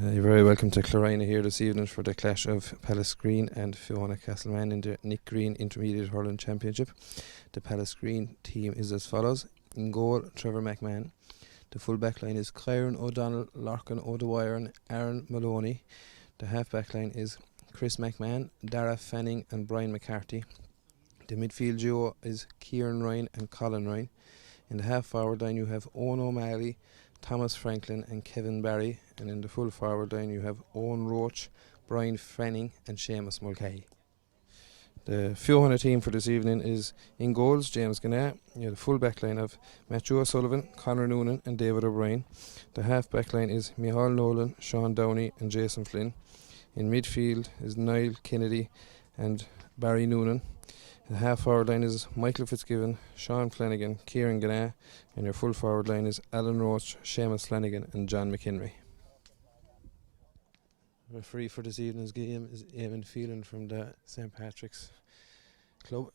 You're very welcome to Clorina here this evening for the clash of Pallasgreen and Feohanagh Castleman in the Nick Green Intermediate Hurling Championship. The Pallasgreen team is as follows. In goal, Trevor McMahon. The full back line is Kyron O'Donnell, Larkin O'Dwyer and Aaron Maloney. The half back line is Chris McMahon, Dara Fanning and Brian McCarthy. The midfield duo is Kieran Ryan and Colin Ryan. In the half forward line you have Owen O'Malley, Thomas Franklin and Kevin Barry, and in the full forward line you have Owen Roach, Brian Fanning and Seamus Mulcahy. The Feohanagh team for this evening is in goals James Gannett. You have the full back line of Matthew O'Sullivan, Conor Noonan and David O'Brien. The half back line is Michal Nolan, Sean Downey and Jason Flynn. In midfield is Niall Kennedy and Barry Noonan. The half forward line is Michael Fitzgibbon, Sean Flanagan, Kieran Gannett, and your full forward line is Alan Roach, Seamus Flanagan and John McHenry. Referee for this evening's game is Eamon Phelan from the St. Patrick's Club.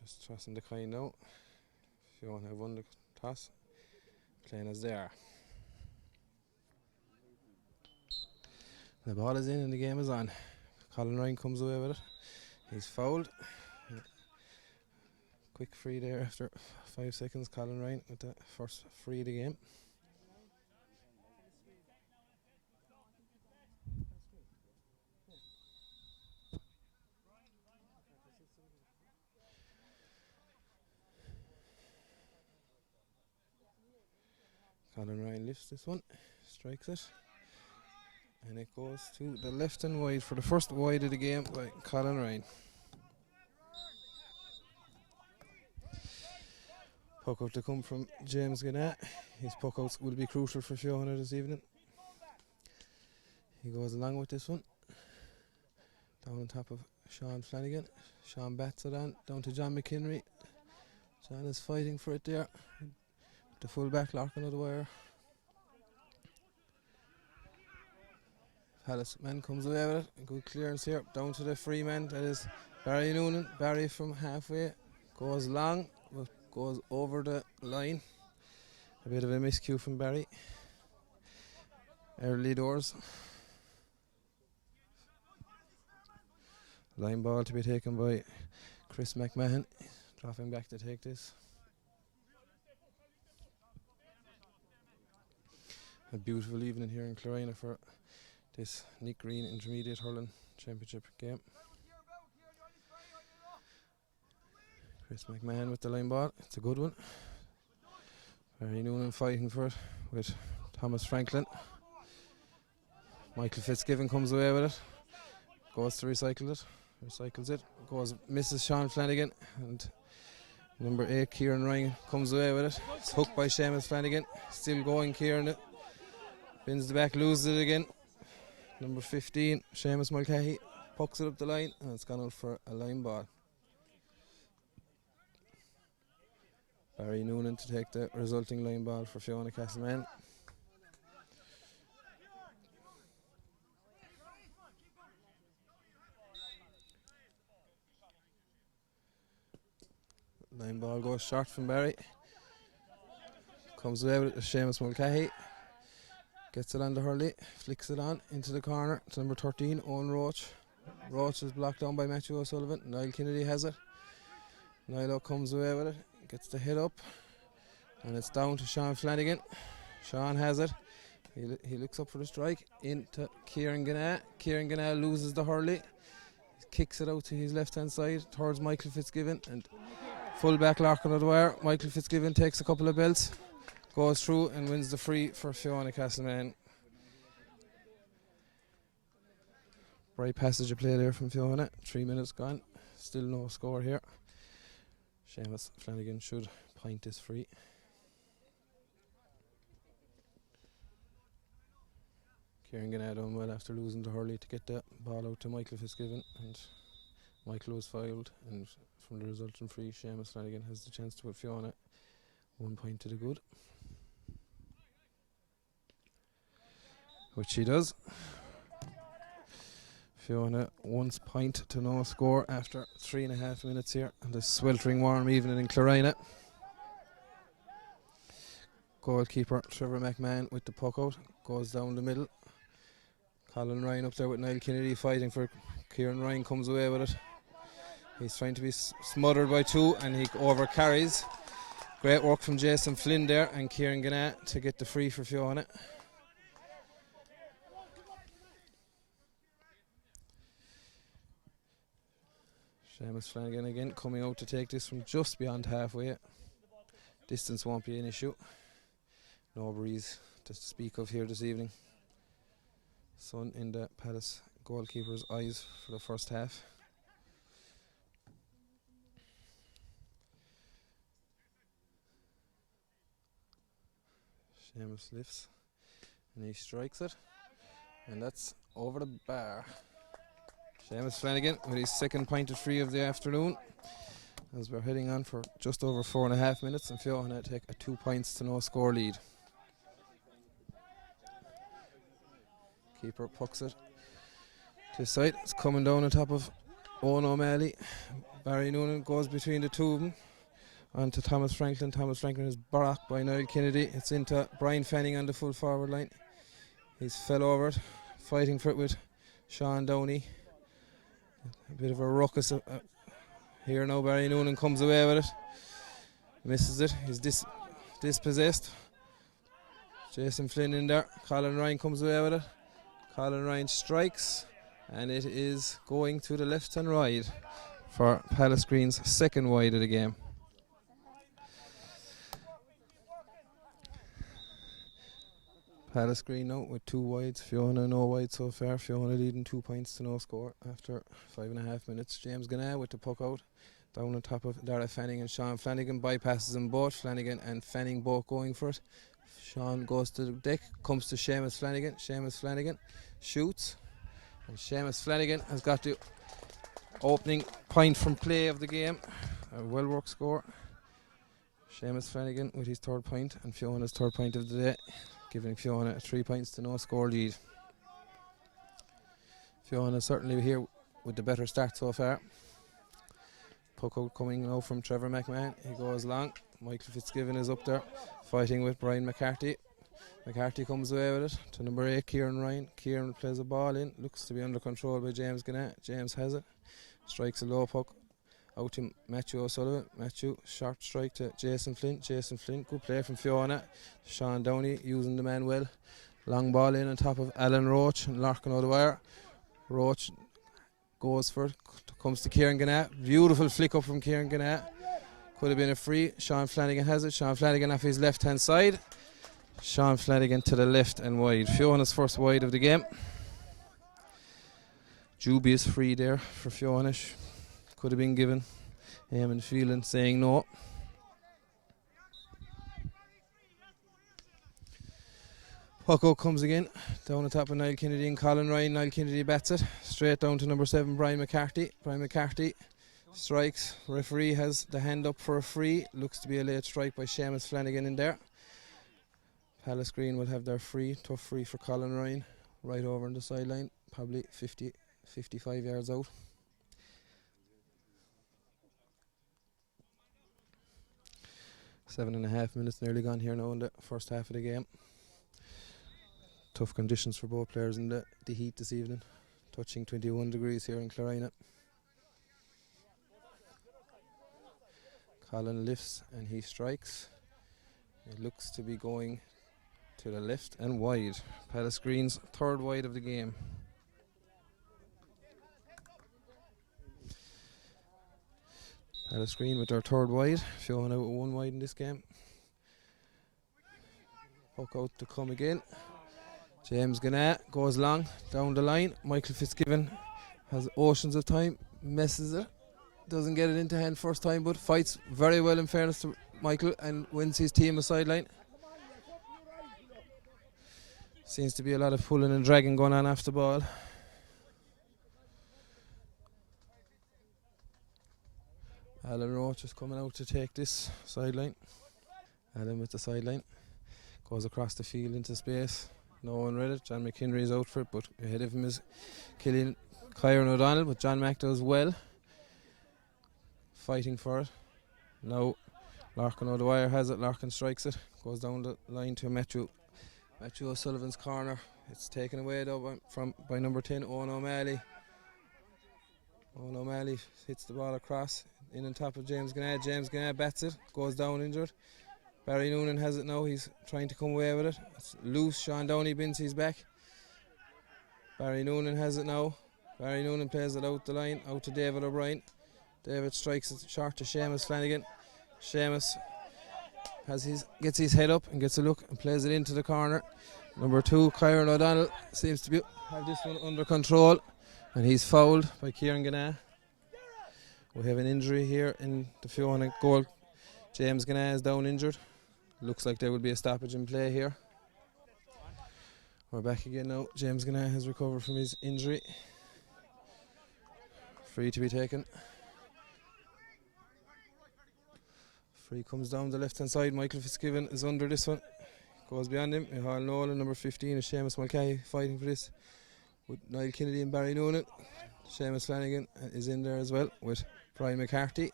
Just tossing the coin now. Feohanagh have won the toss, playing as they are. The ball is in and the game is on. Colin Ryan comes away with it. He's fouled. Quick free there after 5 seconds. Colin Ryan with the first free of the game. Colin Ryan lifts this one, strikes it, and it goes to the left and wide for the first wide of the game by Colin Ryan. Puck out to come from James Gannett. His puck outs will be crucial for Feohanagh this evening. He goes along with this one. Down on top of Sean Flanagan. Sean bats it on, down to John McHenry. John is fighting for it there. The full back Larkin of the wire. Pallasgreen comes away with it. Good clearance here. Down to the free man. That is Barry Noonan. Barry from halfway. Goes long. But goes over the line. A bit of a miscue from Barry. Early doors. Line ball to be taken by Chris McMahon. Dropping back to take this. A beautiful evening here in Clorina for this Nick Green Intermediate Hurling Championship game. Chris McMahon with the line ball. It's a good one. Barry Noonan fighting for it with Thomas Franklin. Michael Fitzgibbon comes away with it. Goes to recycles it. Misses Sean Flanagan, and number 8 Kieran Ryan comes away with it. It's hooked by Seamus Flanagan. Still going Kieran. Bins the back, loses it again. Number 15, Seamus Mulcahy, pucks it up the line, and it's gone out for a line ball. Barry Noonan to take the resulting line ball for Feohanagh Castleman. Line ball goes short from Barry. Comes away with it to Seamus Mulcahy. Gets it on the Hurley, flicks it on into the corner. It's number 13, Owen Roach. Roach is blocked down by Matthew O'Sullivan. Niall Kennedy has it. Niall comes away with it, gets the head up, and it's down to Sean Flanagan. Sean has it. He looks up for the strike into Kieran Gannett. Kieran Gannett loses the Hurley. Kicks it out to his left hand side towards Michael Fitzgibbon, and full back Larkin of the wire. Michael Fitzgibbon takes a couple of belts, goes through and wins the free for Feohanagh Castleman. Bright passage of play there from Feohanagh. 3 minutes gone. Still no score here. Seamus Flanagan should point this free. Kieran Gannett done well after losing to Hurley to get the ball out to Michael Fitzgibbon, and Michael was fouled, and from the resulting free, Seamus Flanagan has the chance to put Feohanagh 1 point to the good, which he does. Feohanagh 1 point to no score after 3.5 minutes here on this sweltering warm evening in Clorina. Goalkeeper Trevor McMahon with the puck out, goes down the middle. Colin Ryan up there with Niall Kennedy fighting for Kieran Ryan, comes away with it. He's trying to be smothered by two and he over carries. Great work from Jason Flynn there and Kieran Gannett to get the free for Feohanagh. Seamus Flanagan again coming out to take this from just beyond halfway. Distance won't be an issue. No breeze to speak of here this evening. Sun in the Palace goalkeeper's eyes for the first half. Seamus lifts and he strikes it, and that's over the bar. Seamus Flanagan with his second pointed free of the afternoon, as we're heading on for just over 4.5 minutes, and Feohanagh take a 2 points to no score lead. Keeper pucks it to his side. It's coming down on top of Owen O'Malley. Barry Noonan goes between the two of them on to Thomas Franklin. Thomas Franklin is blocked by Niall Kennedy. It's into Brian Fanning on the full forward line. He's fell over it, fighting for it with Sean Downey. A bit of a ruckus here now. Barry Noonan comes away with it, misses it. He's dispossessed. Jason Flynn in there. Colin Ryan comes away with it. Colin Ryan strikes, and it is going to the left and right for Pallasgreen's second wide of the game. Pallasgreen now with 2 wides. Feohanagh no wide so far. Feohanagh leading 2 points to no score after 5.5 minutes. James Gannett with the puck out. Down on top of Dara Fanning and Sean Flanagan. Bypasses them both. Flanagan and Fanning both going for it. Sean goes to the deck. Comes to Seamus Flanagan. Seamus Flanagan shoots. And Seamus Flanagan has got the opening point from play of the game. A well worked score. Seamus Flanagan with his 3rd point and Feohanagh's 3rd point of the day, giving Feohanagh 3 points to no score lead. Feohanagh certainly here with the better start so far. Puck out coming now from Trevor McMahon. He goes long. Michael Fitzgibbon is up there fighting with Brian McCarthy. McCarthy comes away with it to number 8, Kieran Ryan. Kieran plays a ball in. Looks to be under control by James Gannett. James has it. Strikes a low puck out to Matthew O'Sullivan. Matthew, short strike to Jason Flynn. Jason Flynn, good play from Feohanagh. Sean Downey using the man well. Long ball in on top of Alan Roach and Larkin O'Dwyer. Roach goes for it. Comes to Kieran Gannett. Beautiful flick up from Kieran Gannett. Could have been a free. Sean Flanagan has it. Sean Flanagan off his left hand side. Sean Flanagan to the left and wide. Feohanagh's first wide of the game. Dubious free there for Feohanagh. Could have been given. Eamon Phelan saying no. Puck out comes again. Down the top of Niall Kennedy and Colin Ryan. Niall Kennedy bats it. Straight down to number 7, Brian McCarthy. Brian McCarthy strikes. Referee has the hand up for a free. Looks to be a late strike by Seamus Flanagan in there. Pallasgreen will have their free. Tough free for Colin Ryan. Right over on the sideline. Probably 55 yards out. Seven and a half minutes nearly gone here now in the first half of the game. Tough conditions for both players in the heat this evening. Touching 21 degrees here in Clarina. Colin lifts and he strikes. It looks to be going to the left and wide. Pallasgreen's 3rd wide of the game. Pallasgreen with their 3rd wide. Feohanagh with 1 wide in this game. Puck out to come again. James Gannett goes long down the line. Michael Fitzgibbon has oceans of time. Messes it. Doesn't get it into hand first time, but fights very well in fairness to Michael and wins his team a sideline. Seems to be a lot of pulling and dragging going on after the ball. Alan Roach is coming out to take this sideline. Alan with the sideline. Goes across the field into space. No one read it. John McHenry is out for it, but ahead of him is Kieran O'Donnell, but John Mack does well. Fighting for it. Now Larkin O'Dwyer has it. Larkin strikes it. Goes down the line to Matthew O'Sullivan's corner. It's taken away though by number 10, Owen O'Malley. Owen O'Malley hits the ball across in on top of James Ganad. James Ganad bats it, goes down injured. Barry Noonan has it now. He's trying to come away with it. It's loose. Sean Downey bins his back. Barry Noonan has it now. Barry Noonan plays it out the line, out to David O'Brien. David strikes it short to Seamus Flanagan. Seamus gets his head up and gets a look and plays it into the corner. Number 2, Kieran O'Donnell, seems to have this one under control, and he's fouled by Kieran Ganah. We have an injury here in the Feohanagh goal. James Ganah is down injured. Looks like there will be a stoppage in play here. We're back again now. James Ganah has recovered from his injury. Free to be taken. Free comes down the left hand side. Michael Fitzgibbon is under this one. Goes beyond him. Micheál Nolan, number 15, is Seamus Mulcahy fighting for this with Niall Kennedy and Barry Noonan. Seamus Flanagan is in there as well with Brian McCarthy.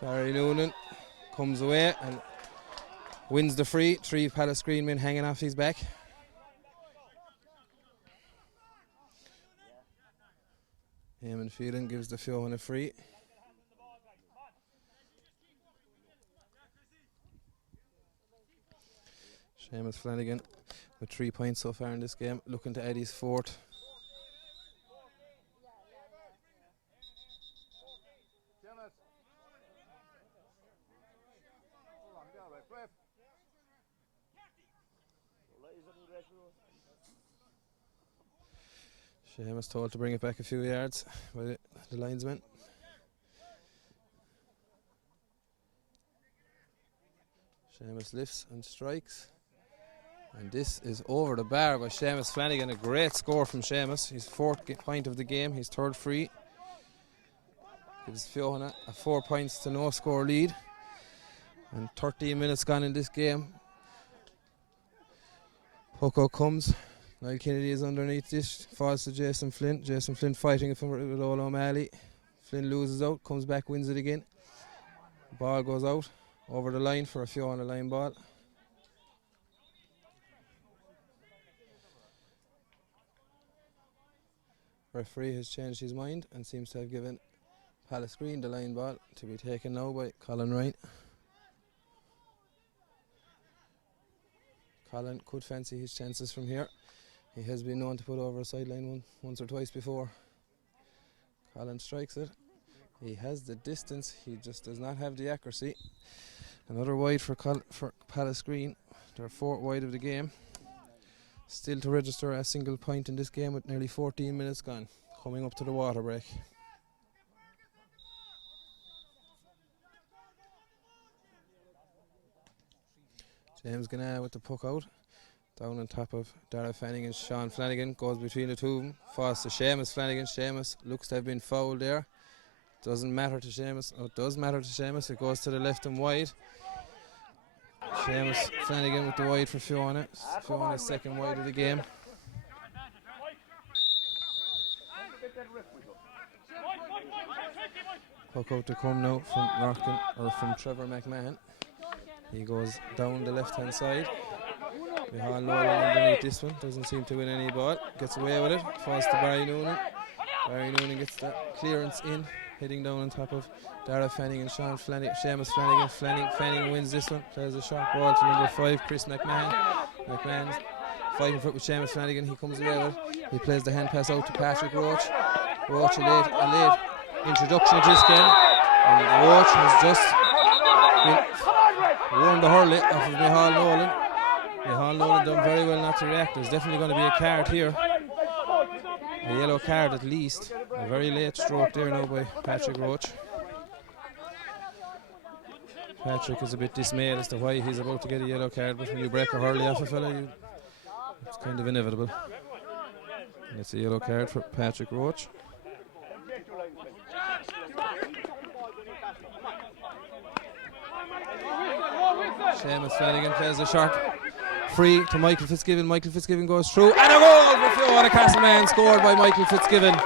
Barry Noonan comes away and wins the free. 3 Pallasgreen men hanging off his back. Eamon Phelan gives the Feohanagh a free. Seamus Flanagan with 3 points so far in this game, looking to add his 4th. Seamus told to bring it back a few yards by the linesman. Seamus lifts and strikes. And this is over the bar by Seamus Flanagan. A great score from Seamus. His 4th point of the game, his 3rd free. Gives Feohanagh a 4 points to no score lead. And 13 minutes gone in this game. Pucko comes. Niall Kennedy is underneath this. Falls to Jason Flynn. Jason Flynn fighting it with Owen O'Malley. Flynn loses out, comes back, wins it again. Ball goes out over the line for a Feohanagh line ball. Referee has changed his mind and seems to have given Pallasgreen the line ball to be taken now by Colin Ryan. Colin could fancy his chances from here. He has been known to put over a sideline once or twice before. Colin strikes it. He has the distance, he just does not have the accuracy. Another wide for Pallasgreen. They're 4th wide of the game. Still to register a single point in this game with nearly 14 minutes gone. Coming up to the water break. James Ganah with the puck out. Down on top of Dara Fanning and Sean Flanagan. Goes between the two of them. Falls to Seamus Flanagan. Seamus looks to have been fouled there. Doesn't matter to Seamus. Oh, it does matter to Seamus. It goes to the left and wide. Seamus Flanagan with the wide for Feohanagh. Feohanagh's 2nd wide of the game. Puck out to come now from Larkin, or from Trevor McMahon. He goes down the left hand side. Micheál Nolan underneath this one. Doesn't seem to win any ball. Gets away with it. Falls to Barry Noonan. Barry Noonan gets the clearance in. Heading down on top of Dara Fanning and Seamus Flanagan. Fanning wins this one. Plays a short ball to number 5, Chris McMahon. McMahon's fighting for it with Seamus Flanagan. He comes away with it. He plays the hand pass out to Patrick Roach. Roach a late introduction to this game. And Roach has just won the hurley off of Micheál Nolan. Micheál Nolan done very well not to react. There's definitely going to be a card here. A yellow card at least. A very late stroke there now by Patrick Roach. Patrick is a bit dismayed as to why he's about to get a yellow card, but when you break a hurley off a fella, it's kind of inevitable. And it's a yellow card for Patrick Roach. Seamus Flanagan plays a short free to Michael Fitzgibbon. Michael Fitzgibbon goes through, and a goal for Feohanagh Castleman, scored by Michael Fitzgibbon.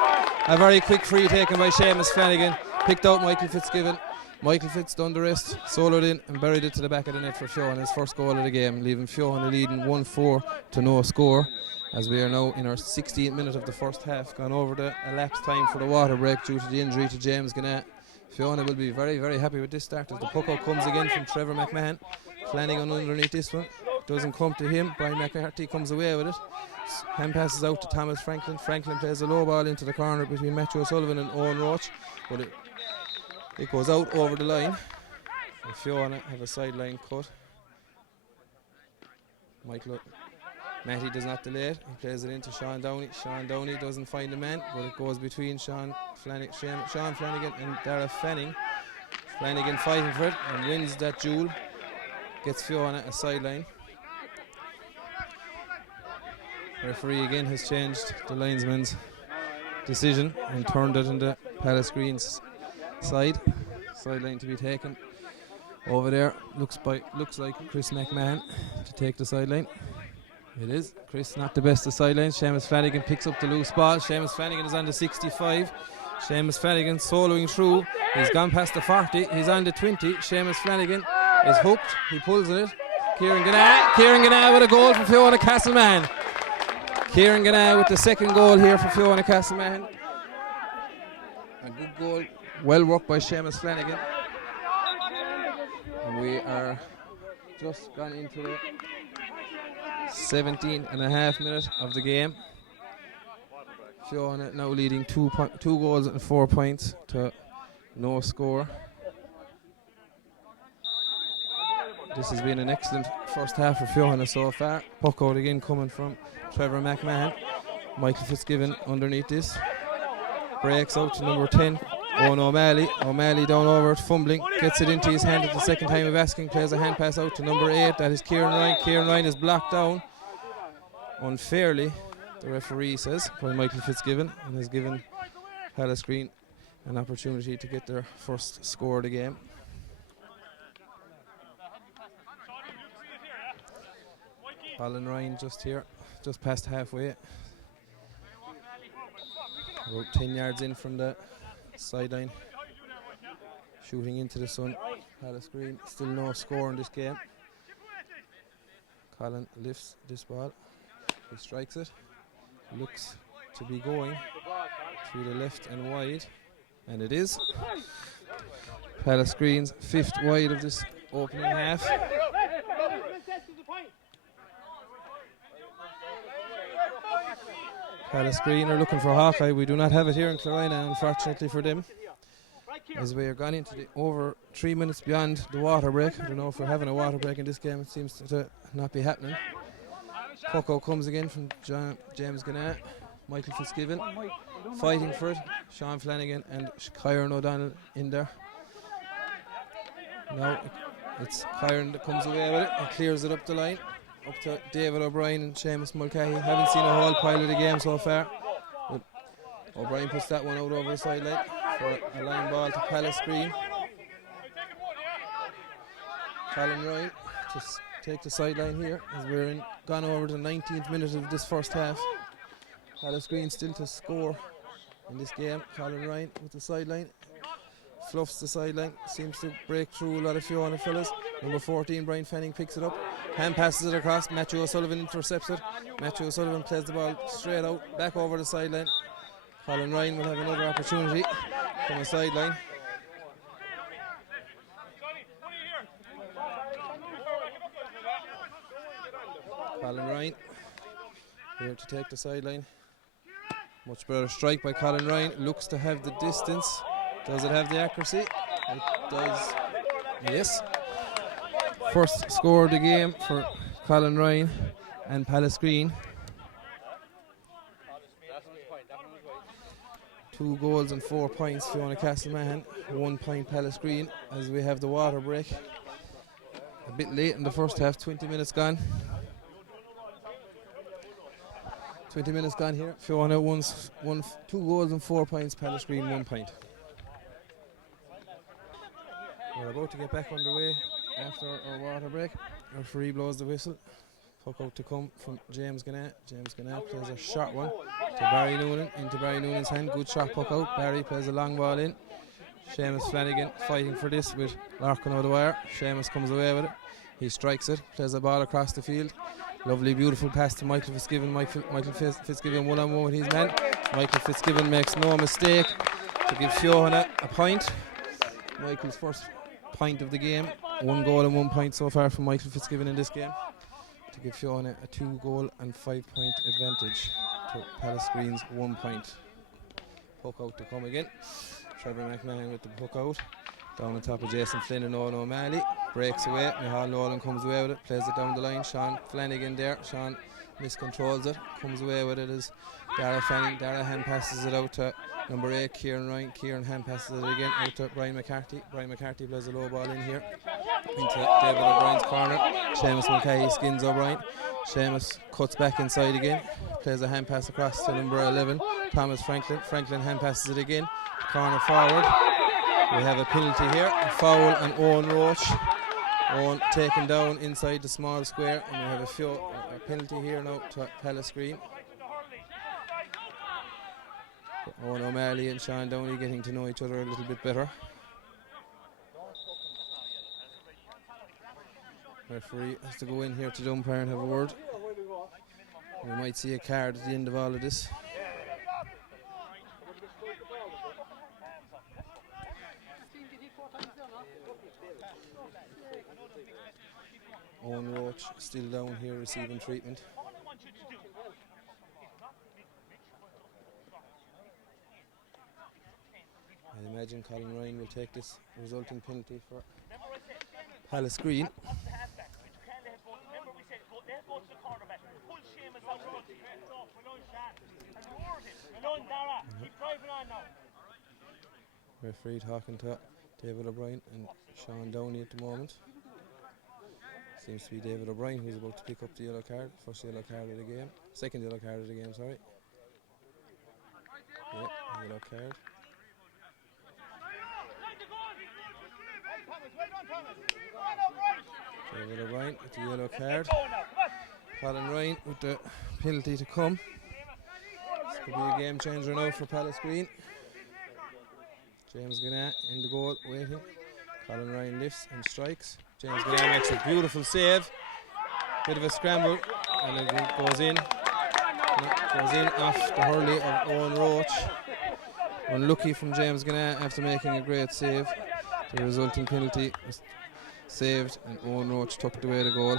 A very quick free taken by Seamus Flanagan. Picked out Michael Fitzgibbon. Michael Fitz done the rest, soloed in and buried it to the back of the net for Feohanagh, his first goal of the game, leaving Feohanagh leading 1-4 to no score, as we are now in our 16th minute of the first half, gone over the elapsed time for the water break due to the injury to James Gannett. Feohanagh will be very, very happy with this start as the puck out comes again from Trevor McMahon. Flanagan underneath this one, doesn't come to him. Brian McCarthy comes away with it. Hand passes out to Thomas Franklin. Franklin plays a low ball into the corner between Matthew O'Sullivan and Owen Roach, but it goes out over the line. And Feohanagh have a sideline cut. Matty does not delay it. He plays it into Sean Downey. Sean Downey doesn't find the man, but it goes between Sean Flanagan and Dara Fanning. Flanagan fighting for it and wins that duel. Gets Feohanagh a sideline. Referee again has changed the linesman's decision and turned it into Pallasgreen's side. Sideline to be taken. Over there looks like Chris McMahon to take the sideline. It is. Chris not the best of sidelines. Seamus Flanagan picks up the loose ball. Seamus Flanagan is on the 65. Seamus Flanagan soloing through. He's gone past the 40. He's on the 20. Seamus Flanagan is hooked. He pulls it. Kieran Gannett with a goal for Feohanagh Castleman. Kieran Gannett with the second goal here for Feohanagh Castleman. A good goal. Well worked by Seamus Flanagan. And we are just gone into the 17.5 minute of the game. Feohanagh now leading 2 goals and 4 points to no score. This has been an excellent first half for Feohanagh so far. Puck out again coming from Trevor McMahon. Michael Fitzgibbon underneath this. Breaks out to number 10, Owen O'Malley. O'Malley down over it, fumbling. Gets it into his hand at the second time of asking. Plays a hand pass out to number 8. That is Kieran Ryan. Kieran Ryan is blocked down unfairly, the referee says, by Michael Fitzgibbon, and has given Pallasgreen an opportunity to get their first score of the game. Colin Ryan just here, just past halfway. About 10 yards in from the sideline. Shooting into the sun. Pallasgreen, still no score in this game. Colin lifts this ball. He strikes it. Looks to be going to the left and wide. And it is. Pallasgreen's 5th wide of this opening half. Pallasgreen are looking for Hawkeye. We do not have it here in Clarina, unfortunately for them, as we are gone into the over 3 minutes beyond the water break. I don't know if we're having a water break in this game. It seems to not be happening. Pucko comes again from James Gannett. Michael Fitzgibbon fighting for it. Sean Flanagan and Kyron O'Donnell in there. Now it's Kyron that comes away with it and clears it up the line. Up to David O'Brien and Seamus Mulcahy. Haven't seen a whole pile of the game so far, but O'Brien puts that one out over the sideline for a line ball to Pallasgreen. Colin Ryan to take the sideline here as we're gone over the 19th minute of this first half. Pallasgreen still to score in this game. Colin Ryan with the sideline. Fluffs the sideline, seems to break through a lot of Feohanagh fellas. Number 14, Brian Fanning picks it up. Hand passes it across. Matthew O'Sullivan intercepts it. Matthew O'Sullivan plays the ball straight out, back over the sideline. Colin Ryan will have another opportunity from the sideline. Colin Ryan here to take the sideline. Much better strike by Colin Ryan. Looks to have the distance. Does it have the accuracy? It does. Yes. First score of the game for Colin Ryan and Pallasgreen. 2 goals and 4 points for Feohanagh Castleman. 1 point Pallasgreen as we have the water break. A bit late in the first half, 20 minutes gone. 20 minutes gone here. Feohanagh won 2 goals and 4 points. Pallasgreen 1 point. We're about to get back underway after our water break. Our referee blows the whistle. Puck out to come from James Gannett. James Gannett plays a short one to Barry Noonan, into Barry Noonan's hand. Good shot, puck out. Barry plays a long ball in. Seamus Flanagan fighting for this with Larkin out the wire. Seamus comes away with it. He strikes it, plays the ball across the field. Lovely, beautiful pass to Michael Fitzgibbon. Michael Fitzgibbon one-on-one with his man. Michael Fitzgibbon makes no mistake to give Feohanagh a point. Michael's first point of the game. 1 goal and 1 point so far from Michael Fitzgibbon in this game, to give Feohanagh a 2-goal and 5-point advantage to Pallasgreen's 1 point. Puck out to come again. Trevor McMahon with the puck out. Down on top of Jason Flynn and Owen O'Malley. Breaks away. Micheál Nolan comes away with it. Plays it down the line. Sean Flanagan there. Sean miscontrols it. Comes away with it as Dara Fanning. Dara hand passes it out to number 8, Kieran Ryan. Kieran hand passes it again out to Brian McCarthy. Brian McCarthy plays a low ball in here into David O'Brien's corner. Seamus Mulcahy skins O'Brien. Seamus cuts back inside again. Plays a hand pass across to number 11, Thomas Franklin. Franklin hand passes it again. Corner forward. We have a penalty here. A foul on Owen Roach. Owen taken down inside the small square, and we have a penalty here now to Pallasgreen. Owen O'Malley and Sean Downey getting to know each other a little bit better. Referee has to go in here to the umpire and have a word. We might see a card at the end of all of this. Owen Roach still down here receiving treatment. I imagine Colin Ryan will take this resulting penalty for Pallasgreen. Referee talking to David O'Brien and Sean Downey at the moment. Seems to be David O'Brien who's about to pick up the yellow card. First yellow card of the game. Second yellow card of the game, sorry. Yeah, yellow card. David O'Brien with the yellow card. Colin Ryan with the penalty to come. This could be a game changer now for Pallasgreen. James Gannett in the goal waiting. Colin Ryan lifts and strikes. James Gannett makes a beautiful save. Bit of a scramble and it goes in. Goes in off the hurley of Owen Roach. Unlucky from James Gannett after making a great save. The resulting penalty was saved and Owen Roach tucked away the goal.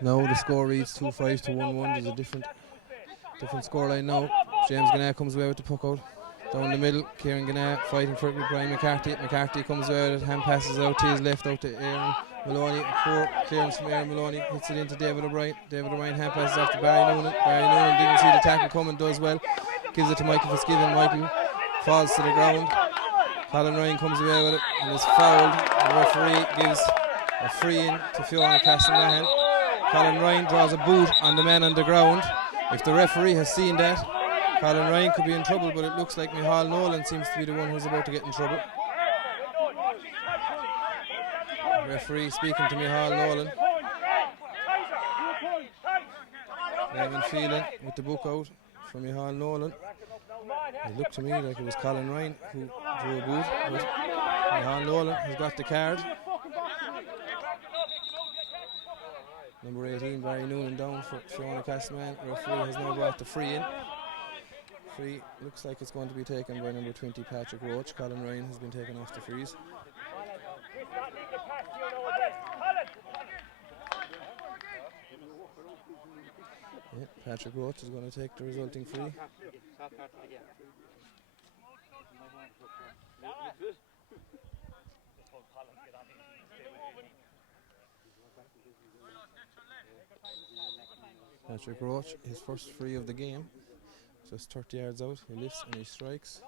Now the score reads 2-5 to 1-1. There's a different scoreline now. James Gannett comes away with the puck out. Down the middle, Kieran Gannett fighting for it with Brian McCarthy. McCarthy comes away with it, hand passes out to his left, out to Aaron Maloney. A poor clearance from Aaron Maloney, hits it into David O'Brien. David O'Brien hand passes off to Barry Noonan. Barry Noonan didn't see the tackle coming, does well. Gives it to Michael Fitzgibbon. Michael falls to the ground. Colin Ryan comes away with it and is fouled. The referee gives a free in to Feohanagh Castleman. Colin Ryan draws a boot on the man on the ground. If the referee has seen that, Colin Ryan could be in trouble, but it looks like Micheál Nolan seems to be the one who's about to get in trouble. Referee speaking to Micheál Nolan. Evan Feileh with the book out for Micheál Nolan. It looked to me like it was Colin Ryan who drew a boot, but Micheál Nolan has got the card. Number 18, Barry Noonan down for Feohanagh Castleman. Referee has now brought the free in. Free looks like it's going to be taken by number 20, Patrick Roach. Colin Ryan has been taken off the freeze. Yeah, Patrick Roach is going to take the resulting free. Patrick Roach, his first free of the game. Just 30 yards out, he lifts and he strikes.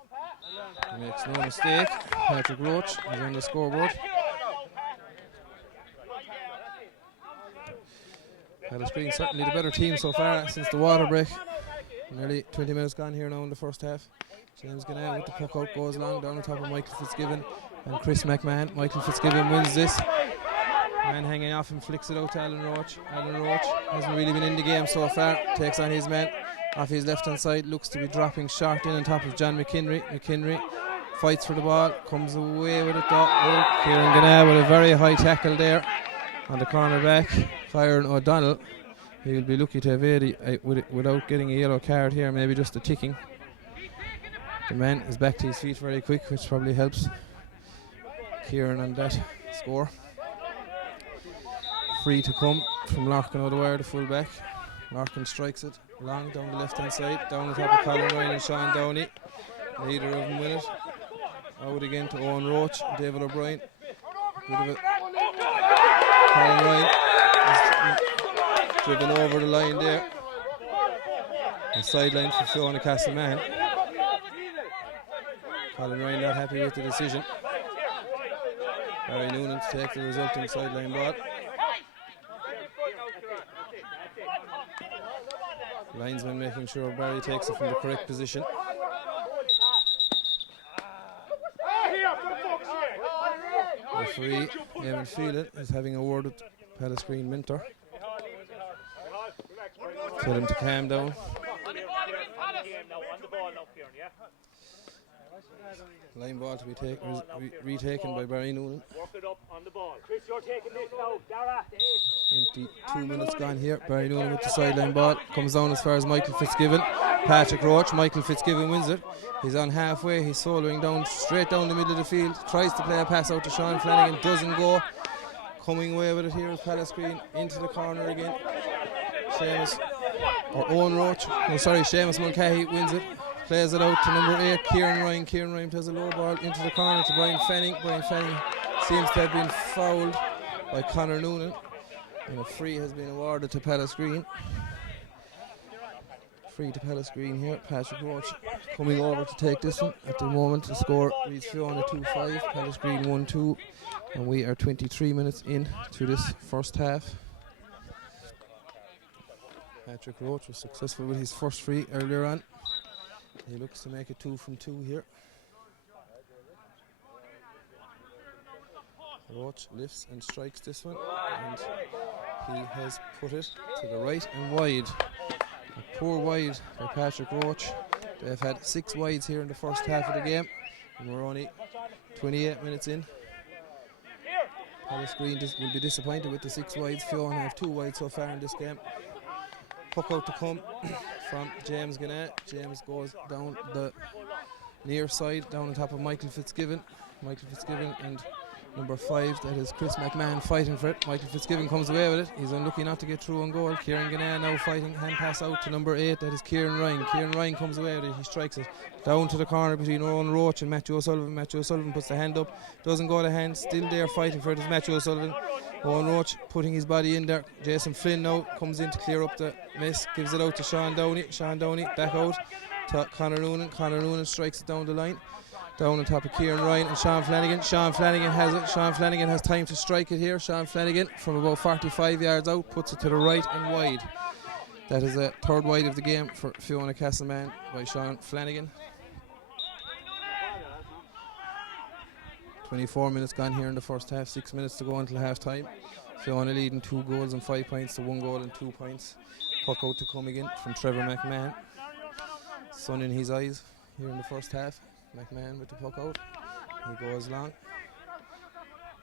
He makes no mistake. Patrick Roach is on the scoreboard. Pallasgreen certainly the better team so far since the water break. Nearly 20 minutes gone here now in the first half. James Gannett with the puck out goes long down on top of Michael Fitzgibbon and Chris McMahon. Michael Fitzgibbon wins this. Man hanging off and flicks it out to Alan Roach. Alan Roach hasn't really been in the game so far. Takes on his man. off his left hand side, looks to be dropping short in on top of John McKinry. McKinry fights for the ball, comes away with it though. Oh, Kieran Ganna with a very high tackle there on the cornerback, Kyron O'Donnell. He will be lucky to have 80 without getting a yellow card here, maybe just a ticking. The man is back to his feet very quick, which probably helps Kieran on that score. Free to come from Larkin O'Dwyer, the fullback. Larkin strikes it long down the left hand side, down the top of Colin Ryan and Sean Downey. Neither of them win it. Out again to Owen Roach, David O'Brien. Colin Ryan is driven over the line there. The sideline for Feohanagh Castleman. Colin Ryan not happy with the decision. Barry Noonan to take the resulting sideline ball. Linesman making sure Barry takes it from the correct position. Referee Eamon Feileh is having a word with Pallasgreen Minter. Tell him to calm down. Line ball to be retaken by Barry Noonan. 22 minutes gone here. Barry Noonan with the sideline ball. Comes down as far as Michael Fitzgibbon. Patrick Roach. Michael Fitzgibbon wins it. He's on halfway. He's soloing down straight down the middle of the field. Tries to play a pass out to Sean Flanagan. Doesn't go. Coming away with it here is Pallasgreen into the corner again. Seamus Mulcahy wins it. Plays it out to number 8, Kieran Ryan. Kieran Ryan plays a low ball into the corner to Brian Fanning. Brian Fanning seems to have been fouled by Conor Noonan. And a free has been awarded to Pallasgreen. Free to Pallasgreen here. Patrick Roach coming over to take this one. At the moment the score reads Feohanagh 2-5, Pallasgreen 1-2. And we are 23 minutes in to this first half. Patrick Roach was successful with his first free earlier on. He looks to make it 2 from 2 here. Roach lifts and strikes this one, and he has put it to the right and wide. A poor wide by Patrick Roach. They've had 6 wides here in the first half of the game, and we're only 28 minutes in. Pallasgreen will be disappointed with the 6 wides. Feohanagh have 2 wides so far in this game. Puck out to come from James Ganna. James goes down the near side, down on top of Michael Fitzgibbon. Michael Fitzgibbon and number 5, that is Chris McMahon, fighting for it. Michael Fitzgibbon comes away with it. He's unlucky not to get through on goal. Kieran Ganna now fighting, hand pass out to number 8, that is Kieran Ryan. Kieran Ryan comes away with it. He strikes it down to the corner between Owen Roach and Matthew O'Sullivan. Matthew O'Sullivan puts the hand up, doesn't go to hand, still there fighting for it is Matthew O'Sullivan. Owen Roach putting his body in there. Jason Flynn now comes in to clear up the miss, gives it out to Sean Downey. Sean Downey back out to Conor Noonan. Conor Noonan strikes it down the line, down on top of Kieran Ryan and Sean Flanagan. Sean Flanagan has it. Sean Flanagan has time to strike it here. Sean Flanagan from about 45 yards out puts it to the right and wide. That is a third wide of the game for Feohanagh Castleman by Sean Flanagan. 24 minutes gone here in the first half, 6 minutes to go until half time. Feohanagh leading 2 goals and 5 points to 1 goal and 2 points. Puck out to come again from Trevor McMahon. Sun in his eyes here in the first half. McMahon with the puck out. He goes long.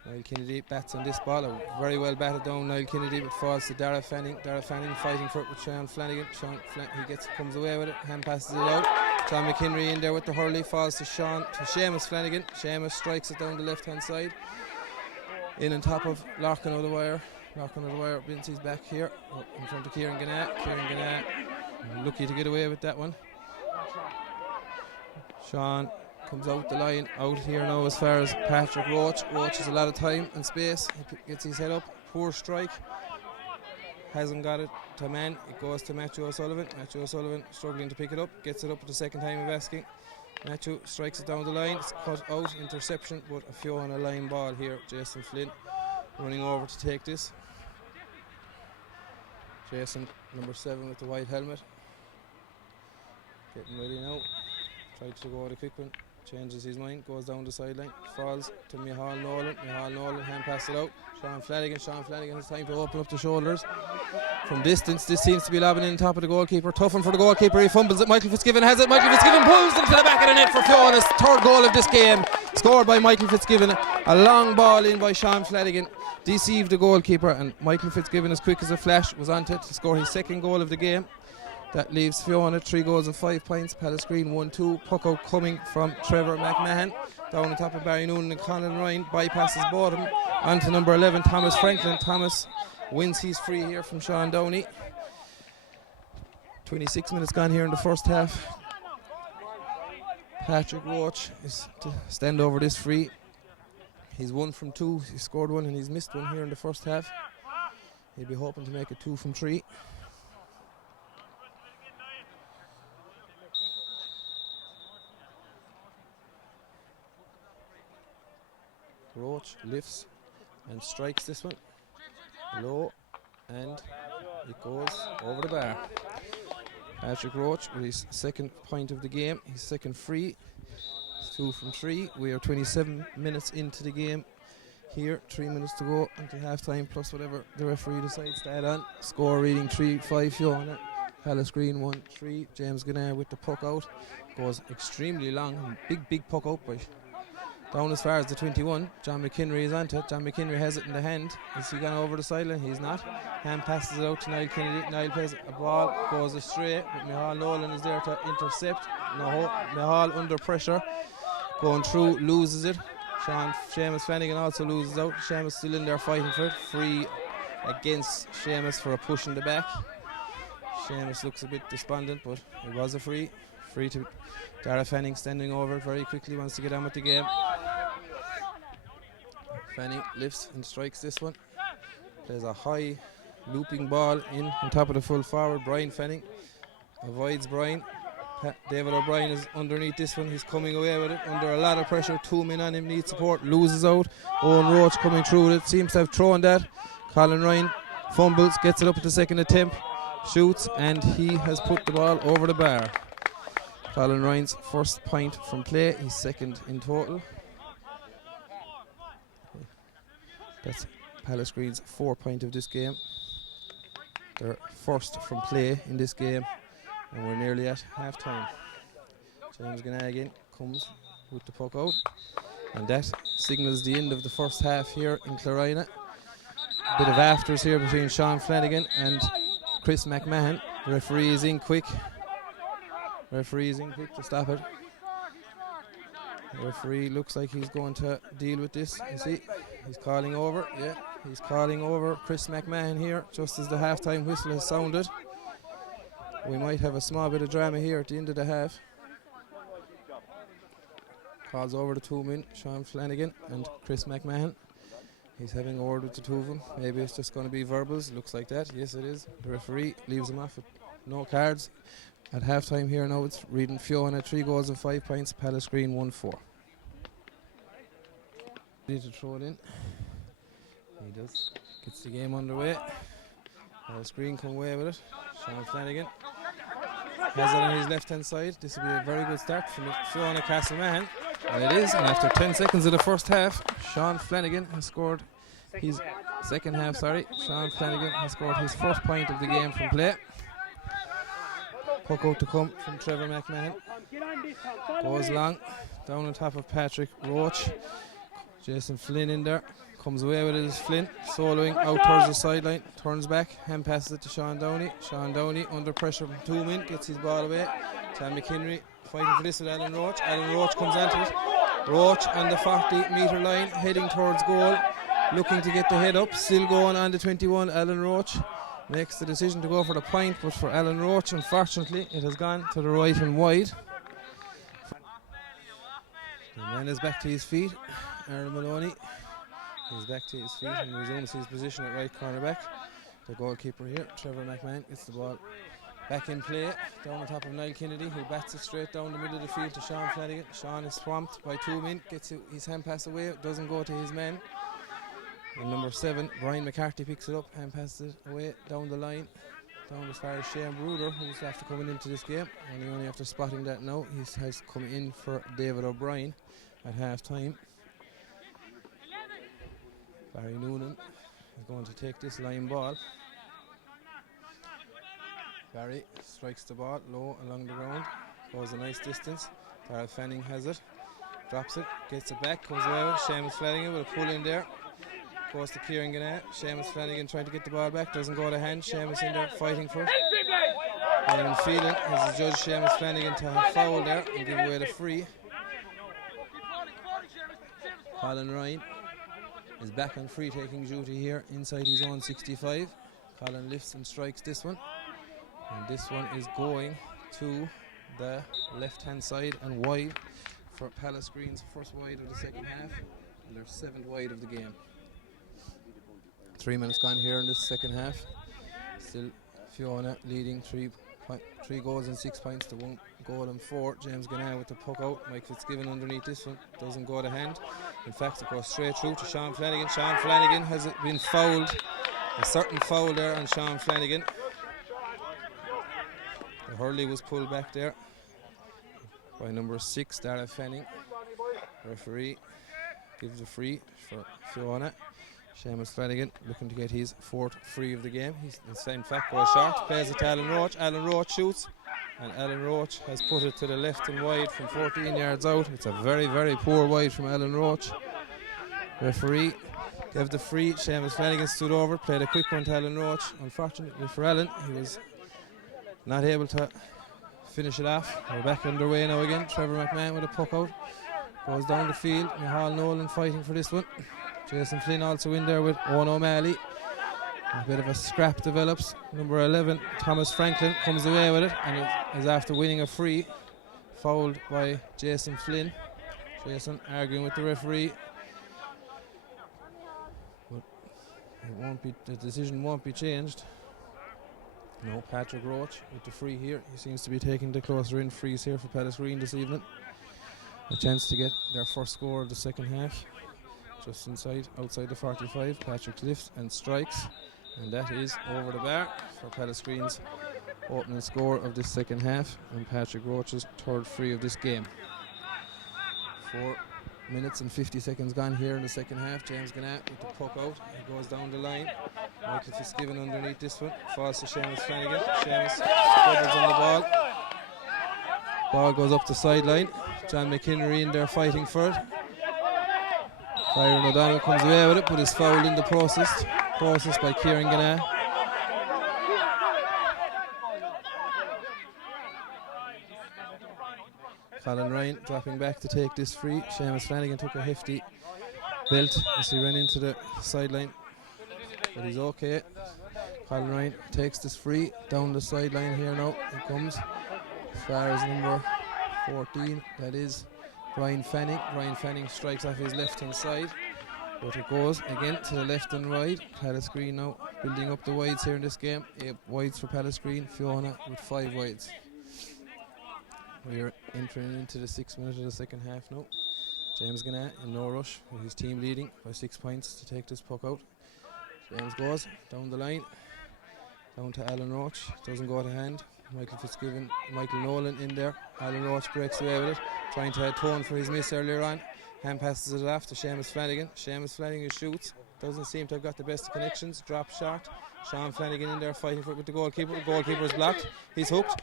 Niall Kennedy bats on this ball. A very well batted down Niall Kennedy, but falls to Dara Fanning. Dara Fanning fighting for it with Sean Flanagan. Comes away with it, hand passes it out. John McHenry in there with the hurley, falls to Seamus Flanagan. Seamus strikes it down the left hand side. In on top of Larkin O'Dwyer. Larkin O'Dwyer, Vincey's back here in front of Kieran Ganna. Kieran Ganna lucky to get away with that one. Sean comes out the line, out here now as far as Patrick Roach. Roach has a lot of time and space. He gets his head up. Poor strike. Hasn't got it to man. It goes to Matthew O'Sullivan. Matthew O'Sullivan struggling to pick it up. Gets it up at the second time of asking. Matthew strikes it down the line. It's cut out. Interception, but a Feohanagh line ball here. Jason Flynn running over to take this. Jason, number 7 with the white helmet. Getting ready now. Tried to go with a quick one. changes his mind, goes down the sideline, falls to Micheál Nolan. Micheál Nolan hand passes it out. Sean Flanagan has time to open up the shoulders. From distance, this seems to be lobbing in top of the goalkeeper. Tough one for the goalkeeper, he fumbles it. Michael Fitzgibbon has it. Michael Fitzgibbon pulls it to the back of the net for Feohanagh's third goal of this game. Scored by Michael Fitzgibbon. A long ball in by Sean Flanagan. Deceived the goalkeeper, and Michael Fitzgibbon, as quick as a flash, was on to score his second goal of the game. That leaves Feohanagh 3 goals and 5 points. Pallasgreen 1-2. Puck out coming from Trevor McMahon. Down on top of Barry Noonan and Colin Ryan. Bypasses both of them. On to number 11, Thomas Franklin. Thomas wins his free here from Sean Downey. 26 minutes gone here in the first half. Patrick Roach is to stand over this free. He's 1 from 2. He scored 1 and he's missed 1 here in the first half. He'll be hoping to make it 2 from 3. Roach lifts and strikes this one low, and it goes over the bar. Patrick Roach with his second point of the game, his second free. It's 2 from 3. We are 27 minutes into the game here, 3 minutes to go until half time, plus whatever the referee decides to add on. Score reading 3-5 Feohanagh. Pallasgreen 1-3. James Gunnar with the puck out, goes extremely long, big puck out by down as far as the 21. John McHenry is onto it. John McHenry has it in the hand. Is he gone over the sideline? He's not. Hand passes it out to Niall Kennedy. Niall plays a ball, goes astray, but Micheál Nolan is there to intercept. Micheál under pressure, going through, loses it. Seamus Flanagan also loses out. Seamus still in there fighting for it. Free against Seamus for a push in the back. Seamus looks a bit despondent, but it was a free. Free to Dara Fanning, standing over it very quickly, wants to get on with the game. Fanning lifts and strikes this one. There's a high looping ball in on top of the full forward. Brian Fanning avoids Brian. David O'Brien is underneath this one. He's coming away with it under a lot of pressure. 2 men on him, needs support, loses out. Owen Roach coming through with it, seems to have thrown that. Colin Ryan fumbles, gets it up at the second attempt, shoots, and he has put the ball over the bar. Colin Ryan's first point from play, he's second in total. That's Pallasgreen's 4 point of this game. They're first from play in this game, and we're nearly at half time. James Gunnar comes with the puck out, and that signals the end of the first half here in Clarina. Bit of afters here between Sean Flanagan and Chris McMahon. The referee is in quick. To stop it. The referee looks like he's going to deal with this. You see, he's calling over. Yeah, he's calling over Chris McMahon here just as the half-time whistle has sounded. We might have a small bit of drama here at the end of the half. Calls over the 2 men, Sean Flanagan and Chris McMahon. He's having a word with the 2 of them. Maybe it's just going to be verbals. Looks like that. Yes, it is. The referee leaves him off with no cards. At half time here now, it's reading Feohanagh 3 goals and 5 points, Pallasgreen 1-4. Ready to throw it in. He does. Gets the game underway. Pallasgreen come away with it. Sean Flanagan has it on his left hand side. This will be a very good start from Feohanagh Castleman. And it is. And after 10 seconds of the first half, Sean Flanagan has scored his second half. Sean Flanagan has scored his first point of the game from play. Puck out to come from Trevor McMahon. Goes long, down on top of Patrick Roach. Jason Flynn in there. Comes away with it as Flynn, soloing out towards the sideline. Turns back, hand passes it to Sean Downey. Sean Downey under pressure from 2 men, gets his ball away. Sam McHenry fighting for this with Alan Roach. Alan Roach comes onto it. Roach on the 40-metre line, heading towards goal. Looking to get the head up. Still going on the 21, Alan Roach. Makes the decision to go for the point, but for Alan Roach, unfortunately, it has gone to the right and wide. The man is back to his feet. Aaron Maloney is back to his feet and resumes his position at right cornerback. The goalkeeper here, Trevor McMahon, gets the ball back in play. Down on top of Niall Kennedy, who bats it straight down the middle of the field to Sean Flanagan. Sean is swamped by 2 men, gets his hand pass away, doesn't go to his man. And number 7, Brian McCarthy picks it up and passes it away down the line. down as far as Shane Bruder, who's after coming into this game. And only after spotting that now, he has come in for David O'Brien at half time. Barry Noonan is going to take this line ball. Barry strikes the ball low along the ground, goes a nice distance. Darrell Fanning has it, drops it, gets it back, comes away with Seamus Flanagan with a pull in there. Goes to Kieran Gannett. Seamus Flanagan trying to get the ball back, doesn't go to hand. Seamus in there fighting for it. And Feileh has the judge Seamus Flanagan to have foul there and give away the free. Colin Ryan is back on free taking duty here inside his own 65. Colin lifts and strikes this one. And this one is going to the left hand side and wide for Pallasgreen's first wide of the second half and their 7th wide of the game. 3 minutes gone here in this second half. Still Feohanagh leading 3 goals and 6 points to 1 goal and 4. James Gannett with the puck out. Mike Fitzgibbon underneath this one. Doesn't go to hand. In fact, it goes straight through to Sean Flanagan. Sean Flanagan has been fouled. A certain foul there on Sean Flanagan. The hurley was pulled back there by number 6, Darragh Fanning. Referee gives a free for Feohanagh. Seamus Flanagan looking to get his 4th free of the game. He's in fact goes short, plays it to Alan Roach. Alan Roach shoots, and Alan Roach has put it to the left and wide from 14 yards out. It's a very, very poor wide from Alan Roach. Referee gave the free. Seamus Flanagan stood over, played a quick one to Alan Roach. Unfortunately for Alan, he was not able to finish it off. We're back underway now again. Trevor McMahon with a puck out. Goes down the field. Micheál Nolan fighting for this one. Jason Flynn also in there with Owen O'Malley. A bit of a scrap develops. Number 11, Thomas Franklin, comes away with it and is after winning a free. Fouled by Jason Flynn. Jason arguing with the referee. But the decision won't be changed. No, Patrick Roach with the free here. He seems to be taking the closer in frees here for Pallasgreen this evening. A chance to get their first score of the second half. Just outside the 45, Patrick lifts and strikes, and that is over the bar for Pallasgreen's opening score of this second half and Patrick Roach's 3rd free of this game. 4 minutes and 50 seconds gone here in the second half. James Gannett with the puck out. He goes down the line. Michael Fitzgibbon underneath this one. Falls to Seamus Flanagan. Seamus doubles on the ball. Ball goes up the sideline. John McHenry in there fighting for it. Byron O'Donnell comes away with it, but is fouled in the process by Kieran Gannett. Colin Ryan dropping back to take this free. Seamus Flanagan took a hefty belt as he ran into the sideline, but he's okay. Colin Ryan takes this free down the sideline here now. It comes as far as number 14, that is Ryan Fanning. Ryan Fanning strikes off his left hand side, but it goes again to the left and right. Pallasgreen now building up the wides here in this game. 8 wides for Pallasgreen. Feohanagh with 5 wides. We are entering into the 6th minute of the second half now. James Gannett in no rush with his team leading by 6 points to take this puck out. James goes down the line, down to Alan Roach. Doesn't go to hand. Michael Fitzgibbon, Michael Nolan in there. Alan Roach breaks away with it, trying to atone for his miss earlier on. Hand passes it off to Seamus Flanagan. Seamus Flanagan shoots. Doesn't seem to have got the best of connections. Drop shot. Sean Flanagan in there fighting for it with the goalkeeper. The goalkeeper is blocked. He's hooked.